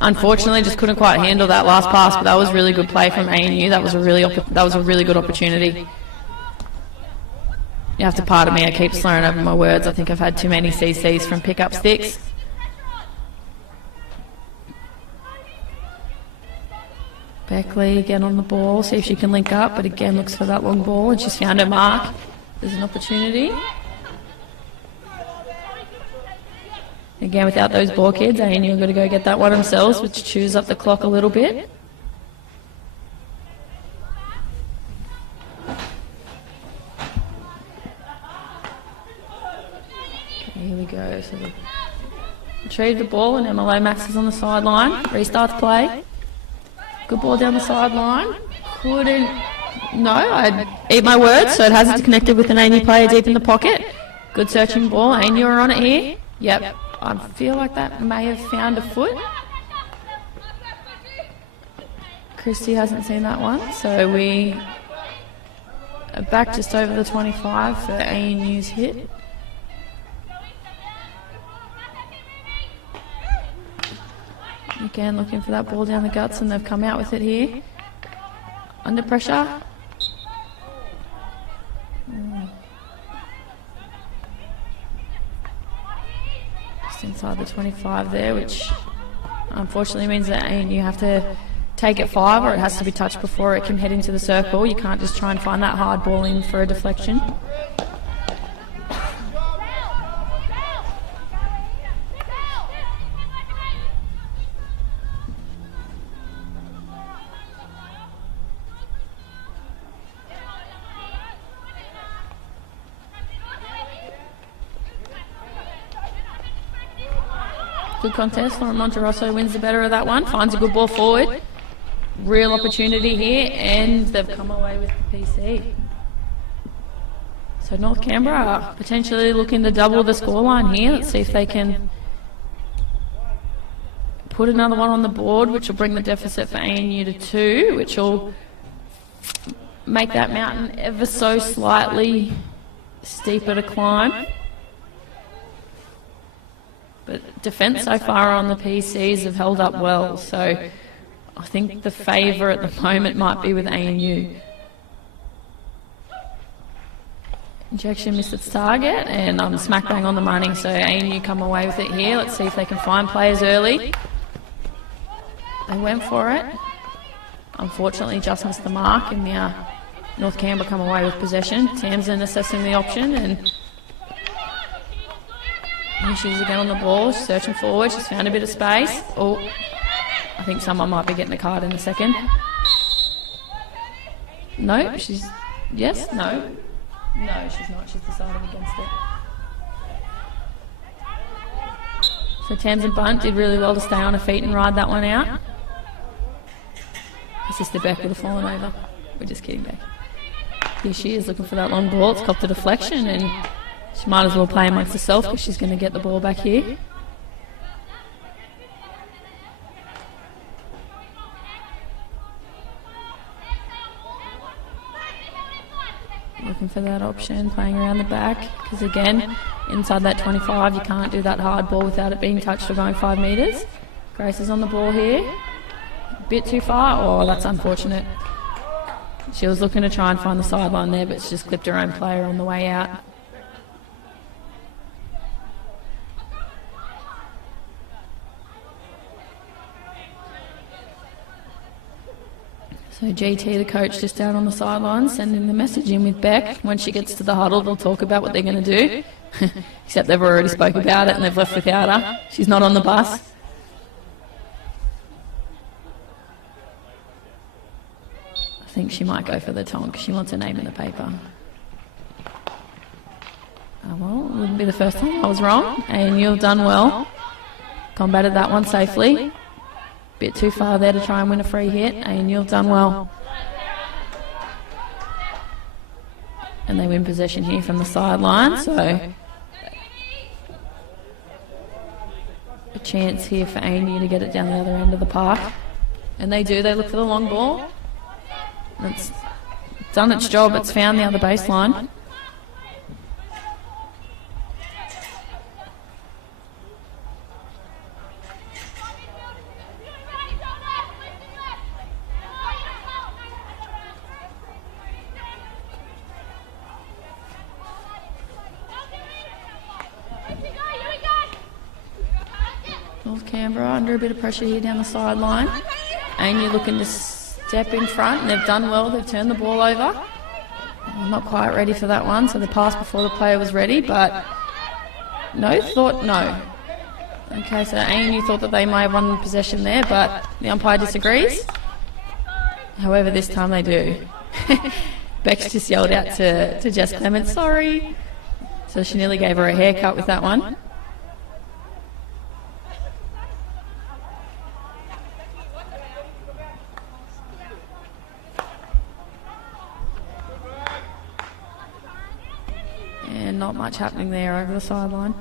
Unfortunately, just couldn't quite handle that last pass, but that was really good play from ANU. That was a really good opportunity. You have to pardon me, I keep slurring over my words. I think I've had too many CCs from pick-up sticks. Beckley again on the ball, see if she can link up, but again looks for that long ball, and she's found her mark. There's an opportunity. Again, without those ball kids, ANU are going to go get that one themselves, which chews up the clock a little bit. Okay, here we go. So they retrieve the ball, and MLA Max is on the sideline. Restarts play. Good ball down the sideline. No, I'd eat my words, so it hasn't connected with an ANU player deep in the pocket. Good searching ball. ANU are on it here. Yep. I feel like that may have found a foot. Christie hasn't seen that one, so we are back just over the 25 for ANU's hit. Again, looking for that ball down the guts, and they've come out with it here. Under pressure. Just inside the 25 there, which unfortunately means that ANU have to take it 5, or it has to be touched before it can head into the circle. You can't just try and find that hard ball in for a deflection. Good contest. Lauren Monterosso wins the better of that one. Finds a good ball forward. Real opportunity here, and they've come away with the PC. So North Canberra potentially looking to double the scoreline here. Let's see if they can put another one on the board, which will bring the deficit for ANU to 2, which will make that mountain ever so slightly steeper to climb. But defence so far on the PCs have held up well, so I think the favour at the moment might be with ANU. Injection missed its target, and I'm smack bang on the money, so ANU come away with it here. Let's see if they can find players early. They went for it. Unfortunately, just missed the mark, and now North Canberra come away with possession. Tamsin assessing the option, and she's again on the ball, she's searching forward, she's found a bit of space. Oh, I think someone might be getting a card in a second. No, she's, yes, no. No, she's not, she's decided against it. So Tamsin Bunt did really well to stay on her feet and ride that one out. Her sister Beck would have fallen over. We're just kidding, Beck. Here she is looking for that long ball, it's copped a deflection, and she might as well play amongst herself because she's going to get the ball back here. Looking for that option, playing around the back, because again, inside that 25 you can't do that hard ball without it being touched or going 5 metres. Grace is on the ball here. A bit too far. Oh, that's unfortunate. She was looking to try and find the sideline there, but she just clipped her own player on the way out. So GT, the coach, just down on the sideline, sending the message in with Beck. When she gets to the huddle, they'll talk about what they're going to do. Except they've already spoke about it and they've left without her. She's not on the bus. I think she might go for the tonk. She wants her name in the paper. Oh, well, it wouldn't be the first time I was wrong. And you've done well. Combated that one safely. Bit too far there to try and win a free hit, and you've done well. And they win possession here from the sideline, so a chance here for ANU to get it down the other end of the park. And they do. They look for the long ball. It's done its job. It's found the other baseline. North Canberra under a bit of pressure here down the sideline. Amy looking to step in front, and they've done well. They've turned the ball over. I'm not quite ready for that one, so the pass before the player was ready, but no. Okay, so Amy thought that they might have won possession there, but the umpire disagrees. However, this time they do. Bex just yelled out to Jess Clements, sorry. So she nearly gave her a haircut with that one. And not much happening there over the sideline.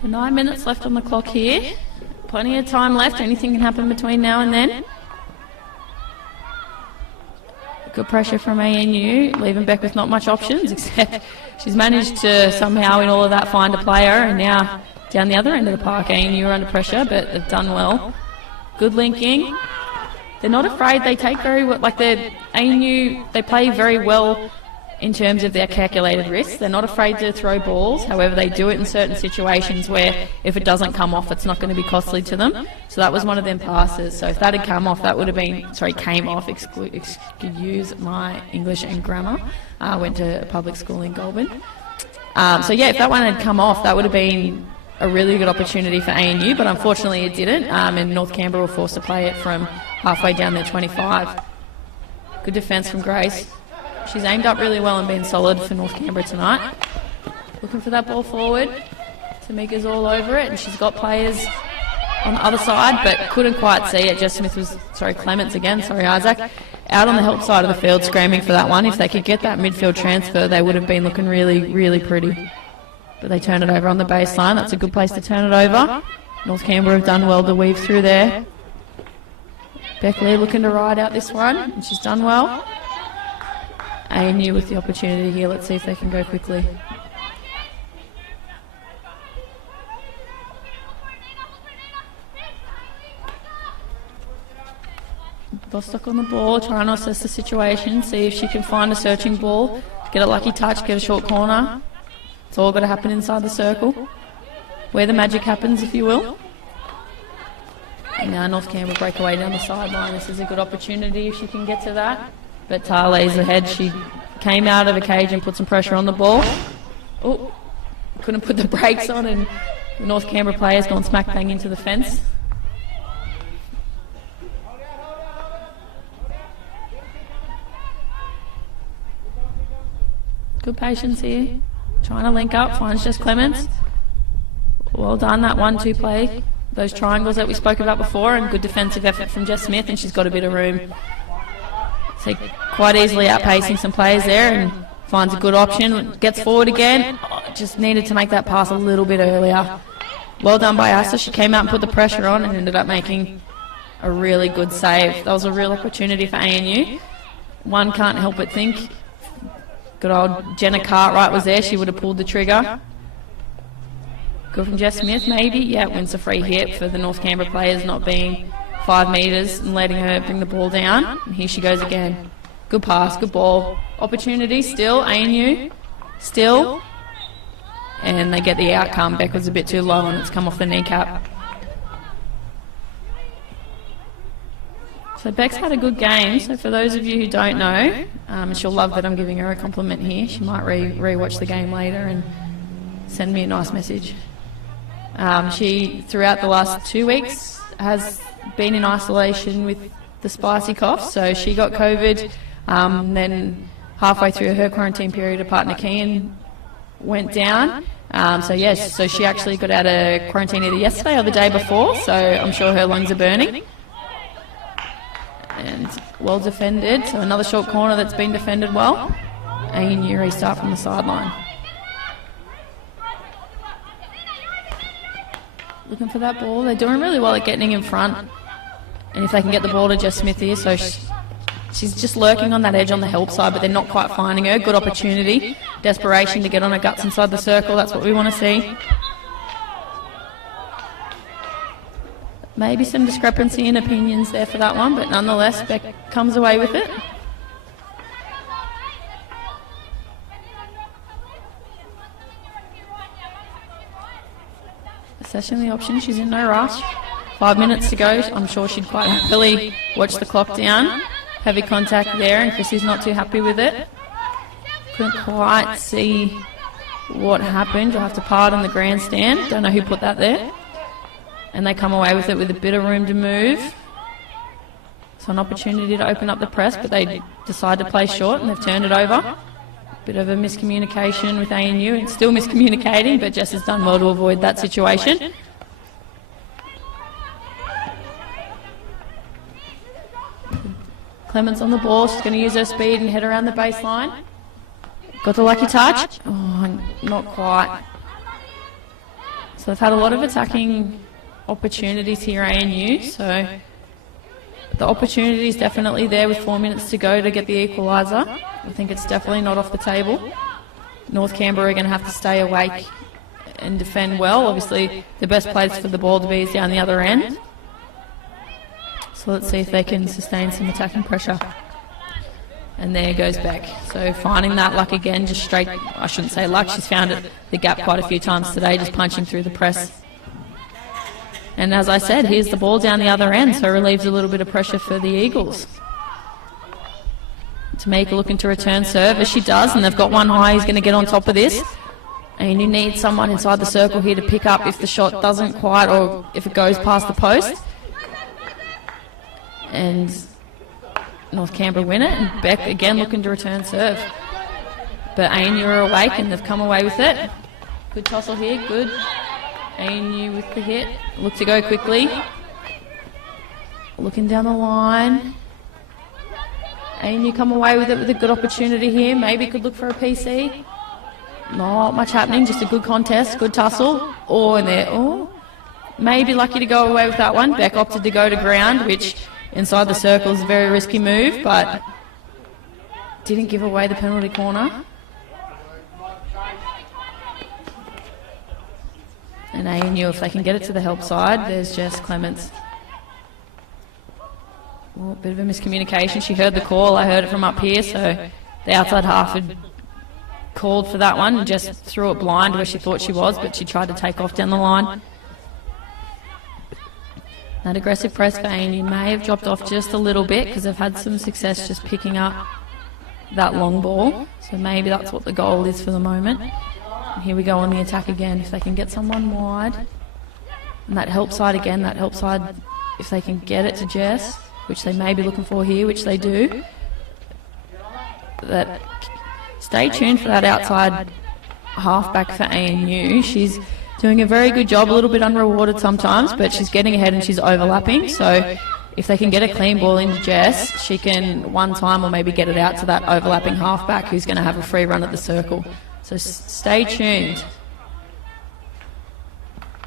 So 9 minutes left on the clock here. Plenty of time left. Anything can happen between now and then. Good pressure from ANU, leaving Beck with not much options, except she's managed to somehow in all of that find a player, and now down the other end of the park, ANU are under pressure, but they've done well. Good linking. They're not afraid. They take very well, like ANU, they play very well in terms of their calculated risks. They're not afraid to throw balls. However, they do it in certain situations where if it doesn't come off, it's not going to be costly to them. So that was one of them passes. So if that had come off, that would have been, came off, excuse my English and grammar. Went to public school in Goulburn. So yeah, if that one had come off, that would have been a really good opportunity for ANU, but unfortunately it didn't, and North Canberra were forced to play it from halfway down their 25. Good defence from Grace. She's aimed up really well and been solid for North Canberra tonight. Looking for that ball forward. Tamika's all over it, and she's got players on the other side, but couldn't quite see it. Jess Smith was, Clements again, Isaac, out on the help side of the field screaming for that one. If they could get that midfield transfer, they would have been looking really, really pretty. But they turn it over on the baseline. That's a good place to turn it over. North Canberra have done well to weave through there. Beckley looking to ride out this one, and she's done well. ANU with the opportunity here. Let's see if they can go quickly. Bostock on the ball, trying to assess the situation, see if she can find a searching ball, get a lucky touch, get a short corner. It's all got to happen inside the circle, where the magic happens, if you will. And now North Canberra break away down the sideline. This is a good opportunity if she can get to that. But Tar lays ahead. She came out of a cage and put some pressure on the ball. Oh, couldn't put the brakes on, and the North Canberra player's gone smack bang into the fence. Good patience here. Trying to link up, finds Jess Clements. Well done, that 1-2 play. Those triangles that we spoke about before, and good defensive effort from Jess Smith, and she's got a bit of room. So quite easily outpacing some players there, and finds a good option. Gets forward again. Just needed to make that pass a little bit earlier. Well done by Asa. She came out and put the pressure on and ended up making a really good save. That was a real opportunity for ANU. One can't help but think, good old Jenna Cartwright was there. She would have pulled the trigger. Good from Jess Smith, maybe. Yeah, wins a free hit for the North Canberra players not being 5 metres and letting her bring the ball down. And here she goes again. Good pass, good ball. Opportunity still, ANU. Still. And they get the outcome. Beck was a bit too low and it's come off the kneecap. So Beck's had a good game. So for those of you who don't know, and she'll love that I'm giving her a compliment here. She might re-watch the game later and send me a nice message. She, throughout the last 2 weeks, has been in isolation with the spicy cough. So she got COVID. Then halfway through her quarantine period, her partner Kian went down. So she actually got out of quarantine either yesterday or the day before. So I'm sure her lungs are burning. And well defended. So another short corner that's been defended well. ANU restart from the sideline. looking for that ball. They're doing really well at getting in front. And if they can get the ball to Jess Smith here, so she's just lurking on that edge on the help side, but they're not quite finding her. Good opportunity. Desperation to get on her guts inside the circle. That's what we want to see. Maybe some discrepancy in opinions there for that one, but nonetheless, Beck comes away with it. Assessing the option, she's in no rush. 5 minutes to go. I'm sure she'd quite happily watch the clock down. Heavy contact there, and Chrissy's not too happy with it. Couldn't quite see what happened. You'll have to pardon the grandstand. Don't know who put that there. And they come away with it with a bit of room to move. So an opportunity to open up the press, but they decide to play short and they've turned it over. Bit of a miscommunication with ANU, and still miscommunicating, but Jess has done well to avoid that situation. Clements on the ball, she's going to use her speed and head around the baseline. Got the lucky touch. Oh, not quite. So they've had a lot of attacking opportunities here, ANU, so the opportunity is definitely there with 4 minutes to go to get the equaliser. I think it's definitely not off the table. North Canberra are going to have to stay awake and defend well. Obviously, the best place for the ball to be is down the other end. So let's see if they can sustain some attacking pressure. And there goes Beck. So finding that luck again, just straight, I shouldn't say luck, she's found it, the gap quite a few times today, just punching through the press. And as I said, here's the ball down the other end, so relieves a little bit of pressure for the Eagles. Tamika looking to return serve, as she does, and they've got one high, he's going to get on top of this. And you need someone inside the circle here to pick up if the shot doesn't quite, or if it goes past the post. And North Canberra win it, and Beck again looking to return serve. But ANU are awake and they've come away with it. Good tussle here, good. ANU with the hit. Look to go quickly. Looking down the line. ANU come away with it with a good opportunity here. Maybe could look for a PC. Not much happening, just a good contest, good tussle. Oh, and there, oh. Maybe lucky to go away with that one. Beck opted to go to ground, which inside the circle is a very risky move, but didn't give away the penalty corner. And ANU, if they can get it to the help side, there's Jess Clements. Oh, a bit of a miscommunication. She heard the call, I heard it from up here, so the outside half had called for that one and just threw it blind where she thought she was, but she tried to take off down the line. That aggressive press for ANU may have dropped off just a little bit because they've had some success just picking up that long ball. So maybe that's what the goal is for the moment. And here we go on the attack again. If they can get someone wide. And that help side again, that help side, if they can get it to Jess, which they may be looking for here, which they do. That, stay tuned for that outside halfback for ANU. She's doing a very good job, a little bit unrewarded sometimes, but she's getting ahead and she's overlapping. So if they can get a clean ball into Jess, she can one time or maybe get it out to that overlapping halfback who's going to have a free run at the circle. So stay tuned.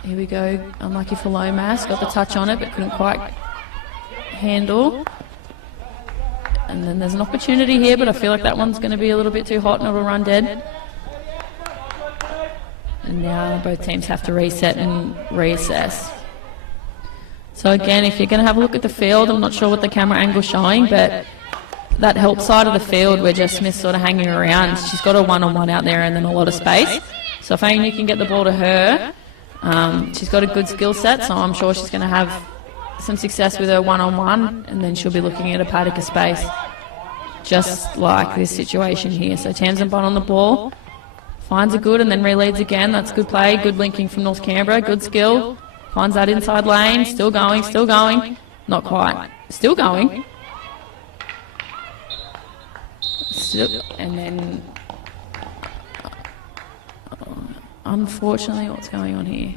Here we go, unlucky for Lomas, got the touch on it but couldn't quite handle. And then there's an opportunity here, but I feel like that one's going to be a little bit too hot and it'll run dead. And now both teams have to reset and reassess. So again, if you're going to have a look at the field, I'm not sure what the camera angle's showing, but that help side of the field where Jess Smith's sort of hanging around, she's got a one-on-one out there and then a lot of space. So if ANU can get the ball to her, she's got a good skill set, so I'm sure she's going to have some success with her one-on-one, and then she'll be looking at a paddock of space, just like this situation here. So Tamsin Bond on the ball. Finds a good and then releads again. That's good play, good linking from North Canberra, good skill. Finds that inside lane, still going, still going. Not quite. Still going. Still, and then, unfortunately, what's going on here?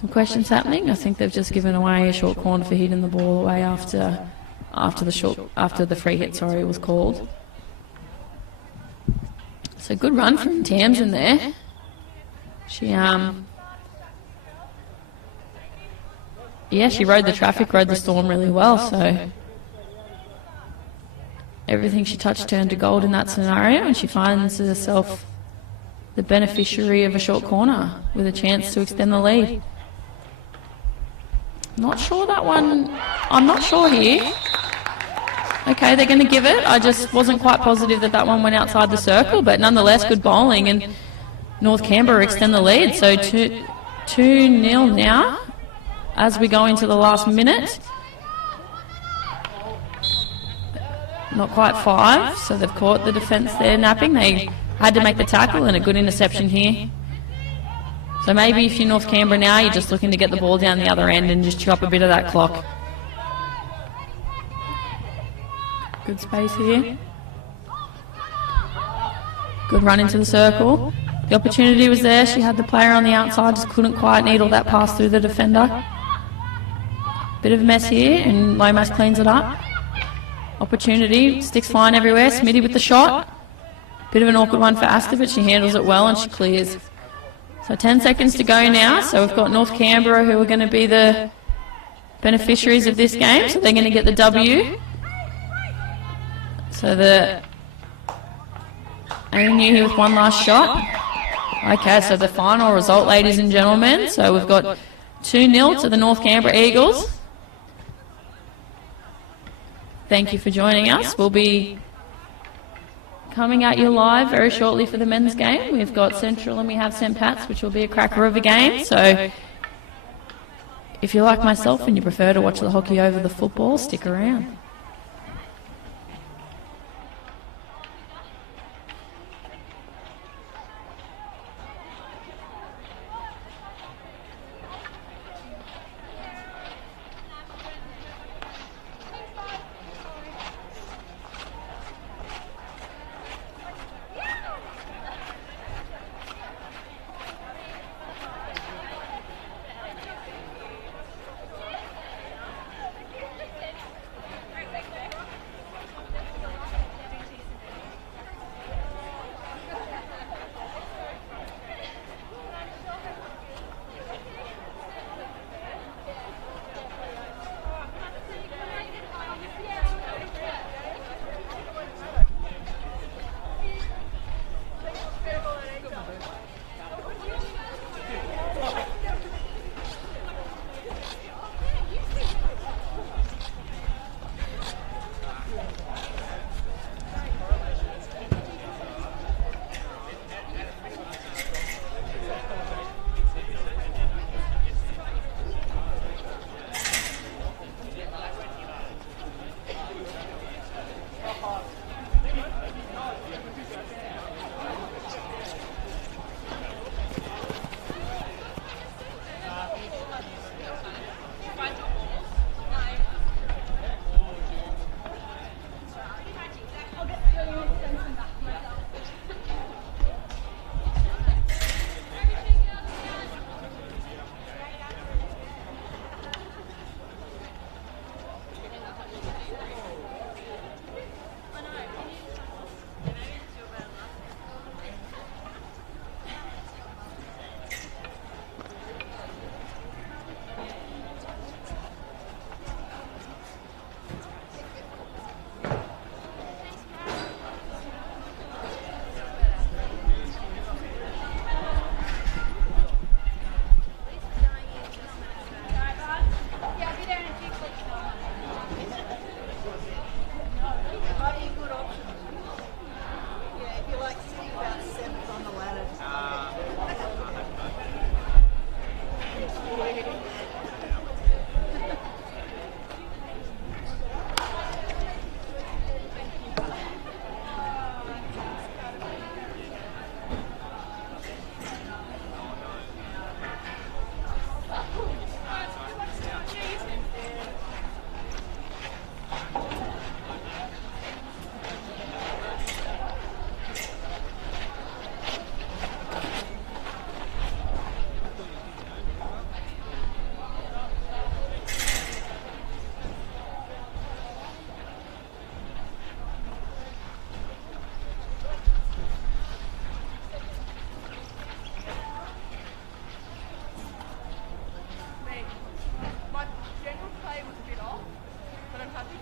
Some questions happening. I think they've just given away a short corner for hitting the ball away after the free hit, sorry, was called. So good run from Tamsin there. She yeah, she rode the traffic, rode the storm really well, so everything she touched turned to gold in that scenario, and she finds herself the beneficiary of a short corner with a chance to extend the lead. Not sure that one, I'm not sure here. Okay, they're going to give it. I just wasn't quite positive that that one went outside the circle, but nonetheless, good bowling, and North Canberra extend the lead. So 2-0 now as we go into the last minute. Not quite 5, so they've caught the defence there napping. They had to make the tackle and a good interception here. So maybe if you're North Canberra now, you're just looking to get the ball down the other end and just chew up a bit of that clock. Good space here. Good run into the circle. The opportunity was there. She had the player on the outside, just couldn't quite needle that pass through the defender. Bit of a mess here, and Lomas cleans it up. Opportunity, sticks flying everywhere. Smitty with the shot. Bit of an awkward one for Asta, but she handles it well and she clears. So 10 seconds to go now. So we've got North Canberra who are going to be the beneficiaries of this game. So they're going to get the W. So the ANU here with one last shot. Okay, so the final result, ladies and gentlemen. So we've got 2-0 to the North Canberra Eagles. Thank you for joining us. We'll be coming at you live very shortly for the men's game. We've got Central and we have St. Pat's, which will be a cracker of a game. So if you're like myself and you prefer to watch the hockey over the football, stick around.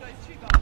those two guys.